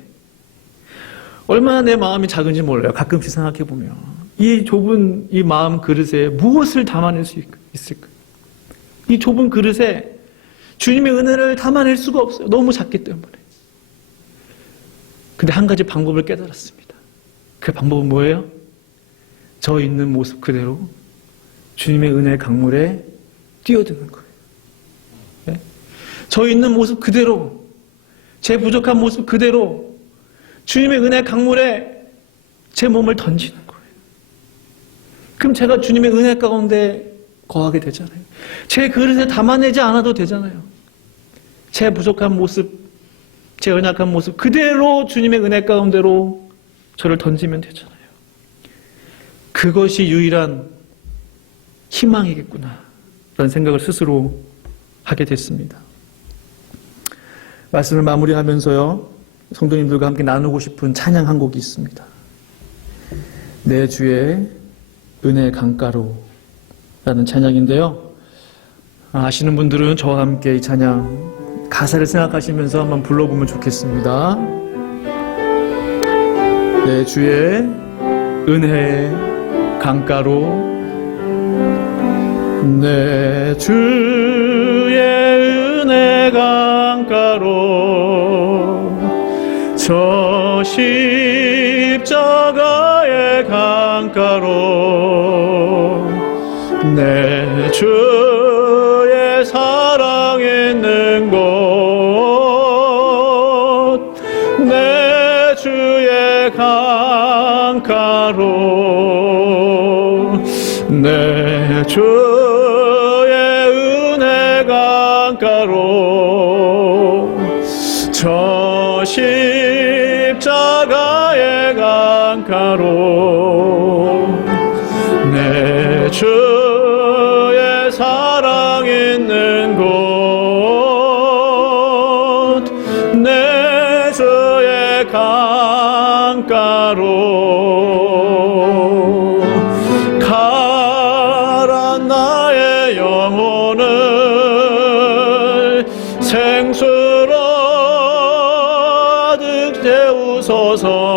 얼마나 내 마음이 작은지 몰라요. 가끔씩 생각해 보면 이 좁은 이 마음 그릇에 무엇을 담아낼 수 있을까? 이 좁은 그릇에 주님의 은혜를 담아낼 수가 없어요. 너무 작기 때문에. 근데 한 가지 방법을 깨달았습니다. 그 방법은 뭐예요? 저 있는 모습 그대로 주님의 은혜의 강물에 뛰어드는 거예요. 네? 저 있는 모습 그대로, 제 부족한 모습 그대로 주님의 은혜의 강물에 제 몸을 던지는 거예요. 그럼 제가 주님의 은혜 가운데 거하게 되잖아요. 제 그릇에 담아내지 않아도 되잖아요. 제 부족한 모습, 제 연약한 모습 그대로 주님의 은혜 가운데로 저를 던지면 되잖아요. 그것이 유일한 희망이겠구나 라는 생각을 스스로 하게 됐습니다. 말씀을 마무리하면서요, 성도님들과 함께 나누고 싶은 찬양 한 곡이 있습니다. 내 주의 은혜 강가로 라는 찬양인데요, 아시는 분들은 저와 함께 이 찬양 가사를 생각하시면서 한번 불러보면 좋겠습니다. 내 주의 은혜 강가로, 내 주의 은혜 강가로, 저 십자가의 강가로, 내 주의 사랑 있는 곳, 내 주의 강가로, 내 주의 은혜 강가로, 저 십자가의 강가로, 내 주의 사랑 있는 곳, 내 주의 강가로 가라. 나의 영혼을 생수로 가득 채우소서.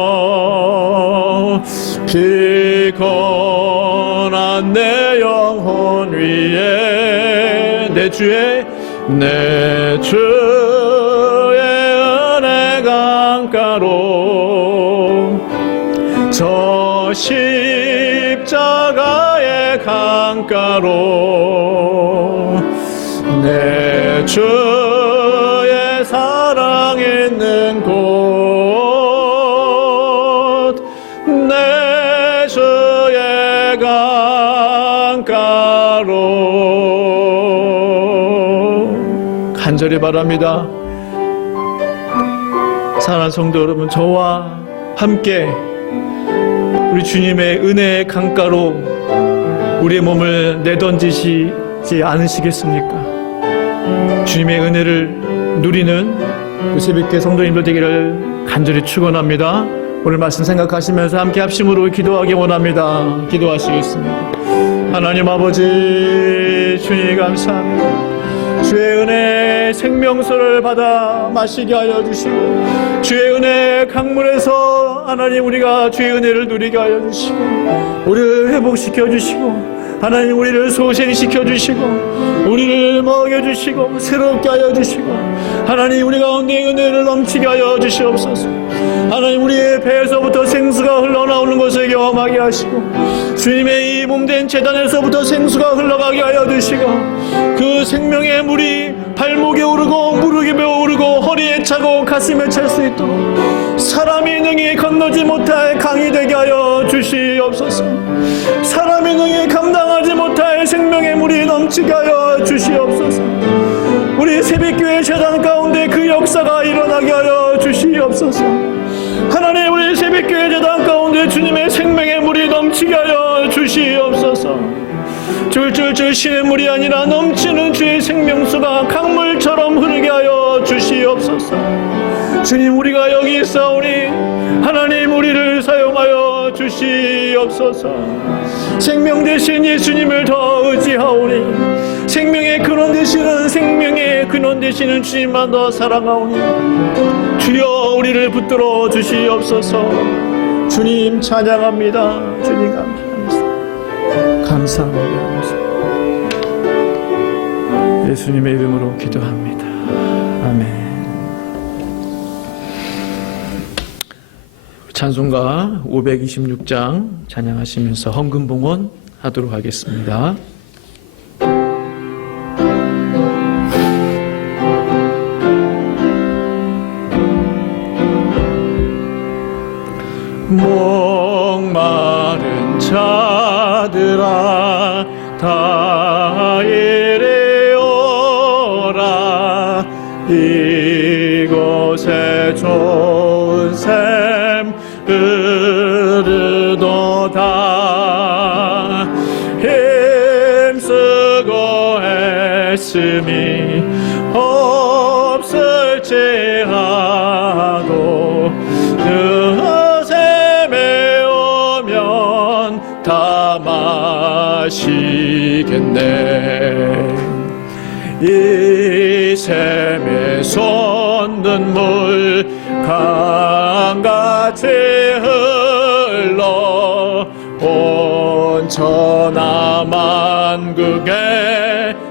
피곤한 내 영혼 위에 내 주의 은혜 강가로, 저 십자가의 강가로, 내 주의 사랑 있는 곳, 내 주의 강가로. 간절히 바랍니다. 사랑하는 성도 여러분, 저와 함께 우리 주님의 은혜의 강가로 우리의 몸을 내던지시지 않으시겠습니까? 주님의 은혜를 누리는 새벽의 성도님들 되기를 간절히 축원합니다. 오늘 말씀 생각하시면서 함께 합심으로 기도하기 원합니다. 기도하시겠습니다. 하나님 아버지, 주님 감사합니다. 주의 은혜 생명수를 받아 마시게 하여 주시고, 주의 은혜 강물에서 하나님 우리가 주의 은혜를 누리게 하여 주시고, 우리를 회복시켜 주시고, 하나님 우리를 소생시켜 주시고, 우리를 먹여 주시고, 새롭게 하여 주시고, 하나님 우리 가운데 은혜를 넘치게 하여 주시옵소서. 하나님 우리의 배에서부터 생수가 흘러나오는 것을 경험하게 하시고 주님의 이 몸된 제단에서부터 생수가 흘러가게 하여 주시고 그 생명의 물이 발목에 오르고 무릎에 오르고 허리에 차고 가슴에 찰 수 있도록 사람이 능히 건너지 못할 강이 되게 하여 주시옵소서. 사람이 능히 감당하지 못할 생명의 물이 넘치게 하여 주시옵소서. 우리 새벽교회 재단 가운데 그 역사가 일어나게 하여 주시옵소서. 하나님 우리 새벽교회 재단 가운데 주님의 생명의 물이 넘치게 하여 주시옵소서. 줄줄줄 신의 물이 아니라 넘치는 주의 생명수가 강물처럼 흐르게 하여 주시옵소서. 주님 우리가 여기 있사오니 하나님 우리를 사용하여 주시옵소서. 생명 대신 예수님을 더 의지하오니 생명의 근원 되시는 주님만 더 사랑하오니 주여 우리를 붙들어 주시옵소서. 주님 찬양합니다. 주님 감사합니다. 예수님의 이름으로 기도합니다. 아멘. 찬송가 526장 찬양하시면서 헌금봉헌 하도록 하겠습니다. 목마른 자들아 다 이리오라. 이곳에 좋은 샘 흐르도다. 힘쓰고 애씀이 없을지라도 그 샘에 오면 다 마시겠네. 이 샘에 솟는 물 강같이 흘러 온 천하 만국에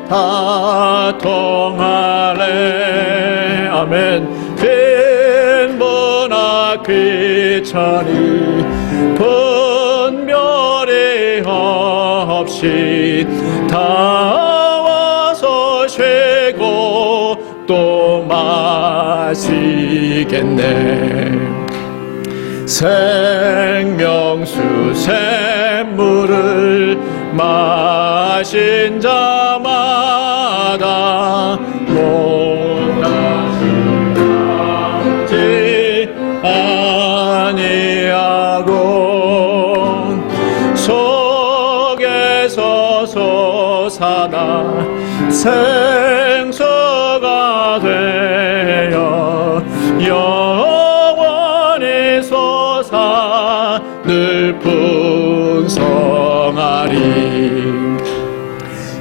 다 통하네. 아멘. 빈부나 귀천이 분별이 없이 다 와서 쉬고 또 마시겠네. 생명수 샘물을 마신 자마다 못다시 아니하고 속에서 솟아나 생수가 되어 영원히 솟아 늘 풍성하리.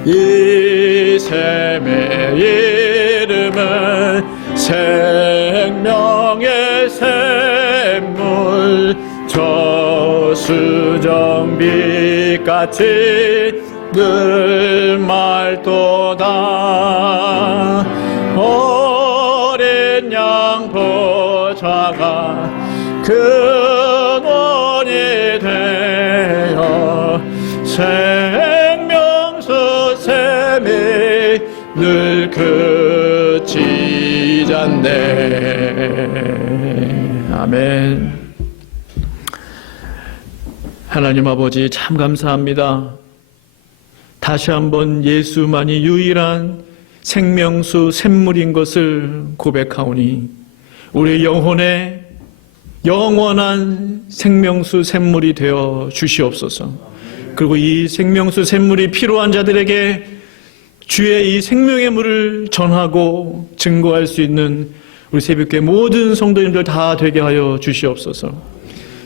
이 샘의 이름은 생명의 샘물. 저수정빛같이 늘 맑도다. 어린 양 보좌가 근원이 되어 생명수 샘이 늘 그치지 않네. 아멘. 하나님 아버지 참 감사합니다. 다시 한번 예수만이 유일한 생명수 샘물인 것을 고백하오니 우리 영혼에 영원한 생명수 샘물이 되어 주시옵소서. 그리고 이 생명수 샘물이 필요한 자들에게 주의 이 생명의 물을 전하고 증거할 수 있는 우리 새벽교회 모든 성도님들 다 되게 하여 주시옵소서.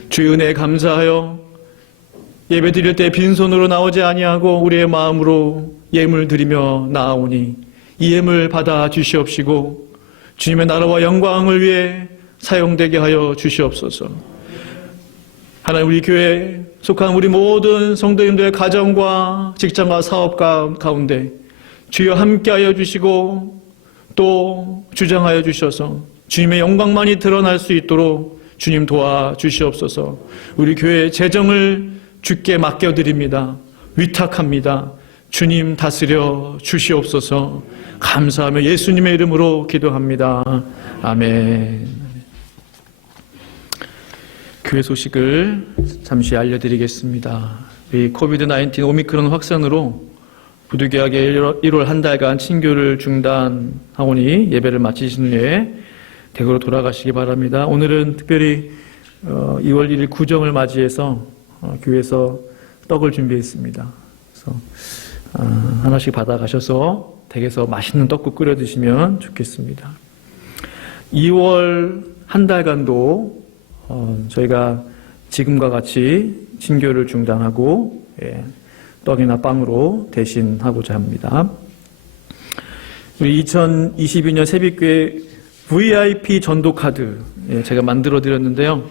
주의 은혜에 감사하여 예배 드릴 때 빈손으로 나오지 아니하고 우리의 마음으로 예물 드리며 나아오니 이 예물 받아 주시옵시고 주님의 나라와 영광을 위해 사용되게 하여 주시옵소서. 하나님 우리 교회에 속한 우리 모든 성도님들의 가정과 직장과 사업 가운데 주여 함께하여 주시고 또 주장하여 주셔서 주님의 영광만이 드러날 수 있도록 주님 도와주시옵소서. 우리 교회 재정을 주께 맡겨드립니다. 위탁합니다. 주님 다스려 주시옵소서. 감사하며 예수님의 이름으로 기도합니다. 아멘. 교회 소식을 잠시 알려드리겠습니다. 이 코비드-19 오미크론 확산으로 부득이하게 1월 한 달간 친교를 중단하오니 예배를 마치신 후에 댁으로 돌아가시기 바랍니다. 오늘은 특별히 2월 1일 구정을 맞이해서 교회에서 떡을 준비했습니다. 그래서 하나씩 받아가셔서 댁에서 맛있는 떡국 끓여 드시면 좋겠습니다. 2월 한 달간도 저희가 지금과 같이 친교를 중단하고 떡이나 빵으로 대신하고자 합니다. 우리 2022년 새벽교회 VIP 전도 카드 제가 만들어 드렸는데요.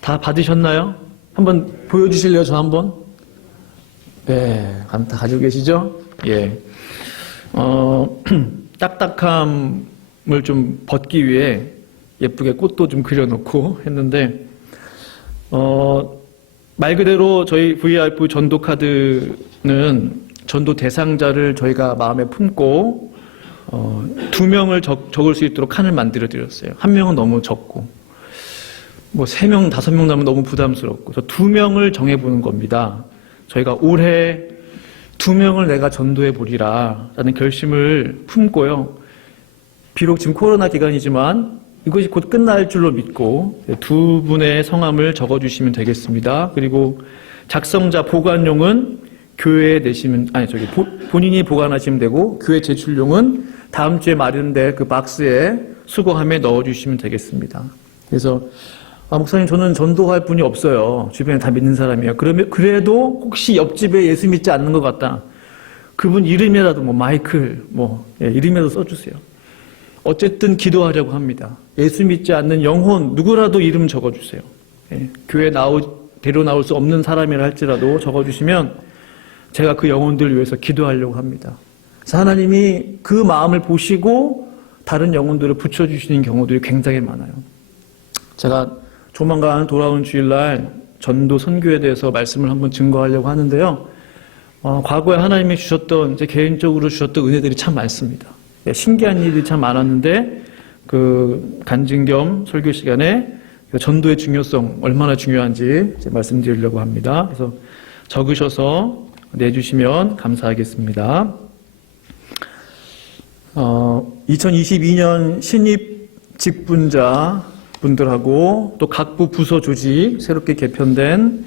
다 받으셨나요? 한번 보여주실래요? 저 한번. 네, 다 가지고 계시죠? 예. 딱딱함을 좀 벗기 위해 예쁘게 꽃도 좀 그려놓고 했는데, 말 그대로 저희 VIP 전도 카드는 전도 대상자를 저희가 마음에 품고 2명을 적을 수 있도록 칸을 만들어 드렸어요. 1명은 너무 적고, 뭐 3명, 5명 나면 너무 부담스럽고, 그래서 2명을 정해보는 겁니다. 저희가 올해 2명을 내가 전도해 보리라 라는 결심을 품고요. 비록 지금 코로나 기간이지만 이것이 곧 끝날 줄로 믿고 2분의 성함을 적어주시면 되겠습니다. 그리고 작성자 보관용은 교회에 내시면, 본인이 보관하시면 되고, 교회 제출용은 다음 주에 마련될 그 박스에 수거함에 넣어주시면 되겠습니다. 그래서 목사님, 저는 전도할 분이 없어요. 주변에 다 믿는 사람이에요. 그래도 혹시 옆집에 예수 믿지 않는 것 같다. 그분 이름이라도 마이클, 이름이라도 써주세요. 어쨌든 기도하려고 합니다. 예수 믿지 않는 영혼, 누구라도 이름 적어주세요. 교회 데려 나올 수 없는 사람이라 할지라도 적어주시면 제가 그 영혼들을 위해서 기도하려고 합니다. 그래서 하나님이 그 마음을 보시고 다른 영혼들을 붙여주시는 경우들이 굉장히 많아요. 제가 조만간 돌아온 주일날 전도 선교에 대해서 말씀을 한번 증거하려고 하는데요. 과거에 하나님이 주셨던, 제 개인적으로 주셨던 은혜들이 참 많습니다. 신기한 일이 참 많았는데, 그 간증겸 설교 시간에 전도의 중요성, 얼마나 중요한지 말씀드리려고 합니다. 그래서 적으셔서 내주시면 감사하겠습니다. 2022년 신입 직분자 분들하고 또 각부 부서 조직 새롭게 개편된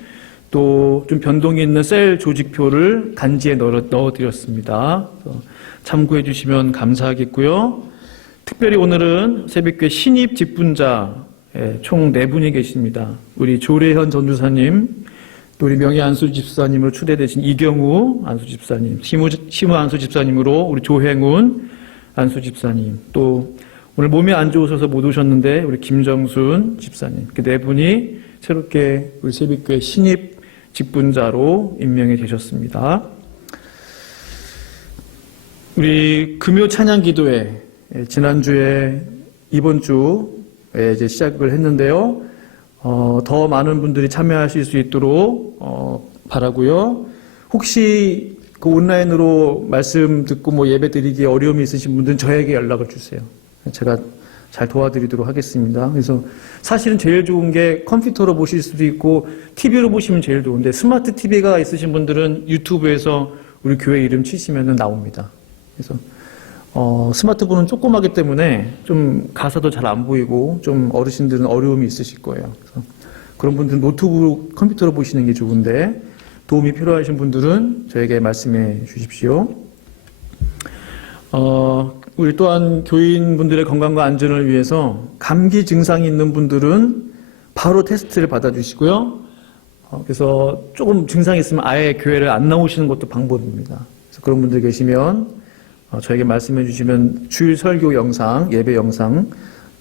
또 좀 변동이 있는 셀 조직표를 간지에 넣어드렸습니다. 참고해 주시면 감사하겠고요. 특별히 오늘은 새벽교회 신입 직분자 총 4분이 계십니다. 우리 조래현 전도사님, 또 우리 명예 안수 집사님으로 추대되신 이경우 안수 집사님, 시무 안수 집사님으로 우리 조행훈 안수 집사님, 또 오늘 몸이 안 좋으셔서 못 오셨는데 우리 김정순 집사님, 그 4분이 새롭게 우리 새벽교회 신입 직분자로 임명이 되셨습니다. 우리 금요 찬양 기도회 지난주에 이번 주에 이제 시작을 했는데요. 더 많은 분들이 참여하실 수 있도록 바라고요. 혹시 그 온라인으로 말씀 듣고 예배 드리기에 어려움이 있으신 분들은 저에게 연락을 주세요. 제가 잘 도와드리도록 하겠습니다. 그래서 사실은 제일 좋은 게 컴퓨터로 보실 수도 있고 TV로 보시면 제일 좋은데, 스마트 TV가 있으신 분들은 유튜브에서 우리 교회 이름 치시면 나옵니다. 그래서 스마트폰은 조그마기 때문에 좀 가사도 잘 안 보이고 좀 어르신들은 어려움이 있으실 거예요. 그래서 그런 분들은 노트북, 컴퓨터로 보시는 게 좋은데, 도움이 필요하신 분들은 저에게 말씀해 주십시오. 우리 또한 교인분들의 건강과 안전을 위해서 감기 증상이 있는 분들은 바로 테스트를 받아주시고요. 그래서 조금 증상이 있으면 아예 교회를 안 나오시는 것도 방법입니다. 그래서 그런 분들 계시면 저에게 말씀해 주시면 주일 설교 영상, 예배 영상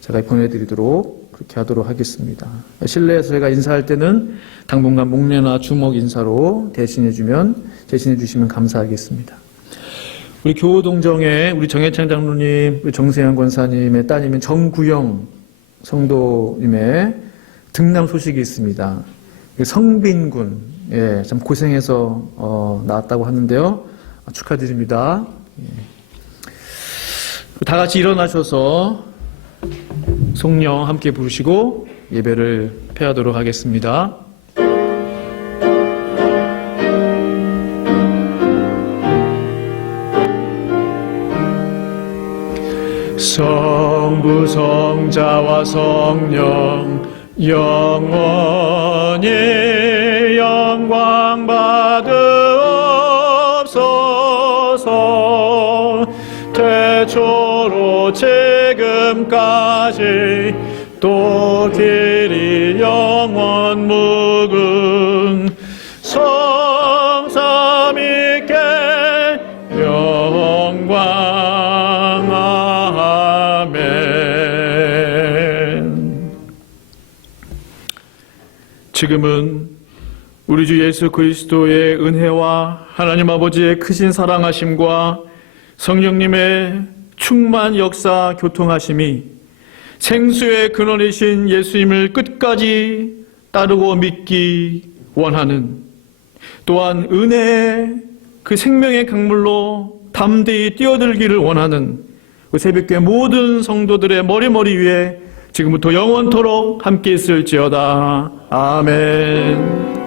제가 보내드리도록 그렇게 하도록 하겠습니다. 실내에서 제가 인사할 때는 당분간 목례나 주먹 인사로 대신해 주시면 감사하겠습니다. 우리 교우동정에 우리 정혜창 장로님, 우리 정세현 권사님의 따님인 정구영 성도님의 등남 소식이 있습니다. 성빈군, 예, 참 고생해서 나왔다고 하는데요. 축하드립니다. 예. 다 같이 일어나셔서 송령 함께 부르시고 예배를 폐하도록 하겠습니다. 성부 성자와 성령 영원히 영광 받으옵소서. 태초로 지금까지 또 길이 영원 무궁 성삼위께 영광. 아멘. 지금은 우리 주 예수 그리스도의 은혜와 하나님 아버지의 크신 사랑하심과 성령님의 충만 역사 교통하심이 생수의 근원이신 예수님을 끝까지 따르고 믿기 원하는, 또한 은혜의 그 생명의 강물로 담대히 뛰어들기를 원하는 그 새벽교회 모든 성도들의 머리 위에 지금부터 영원토록 함께 있을지어다. 아멘.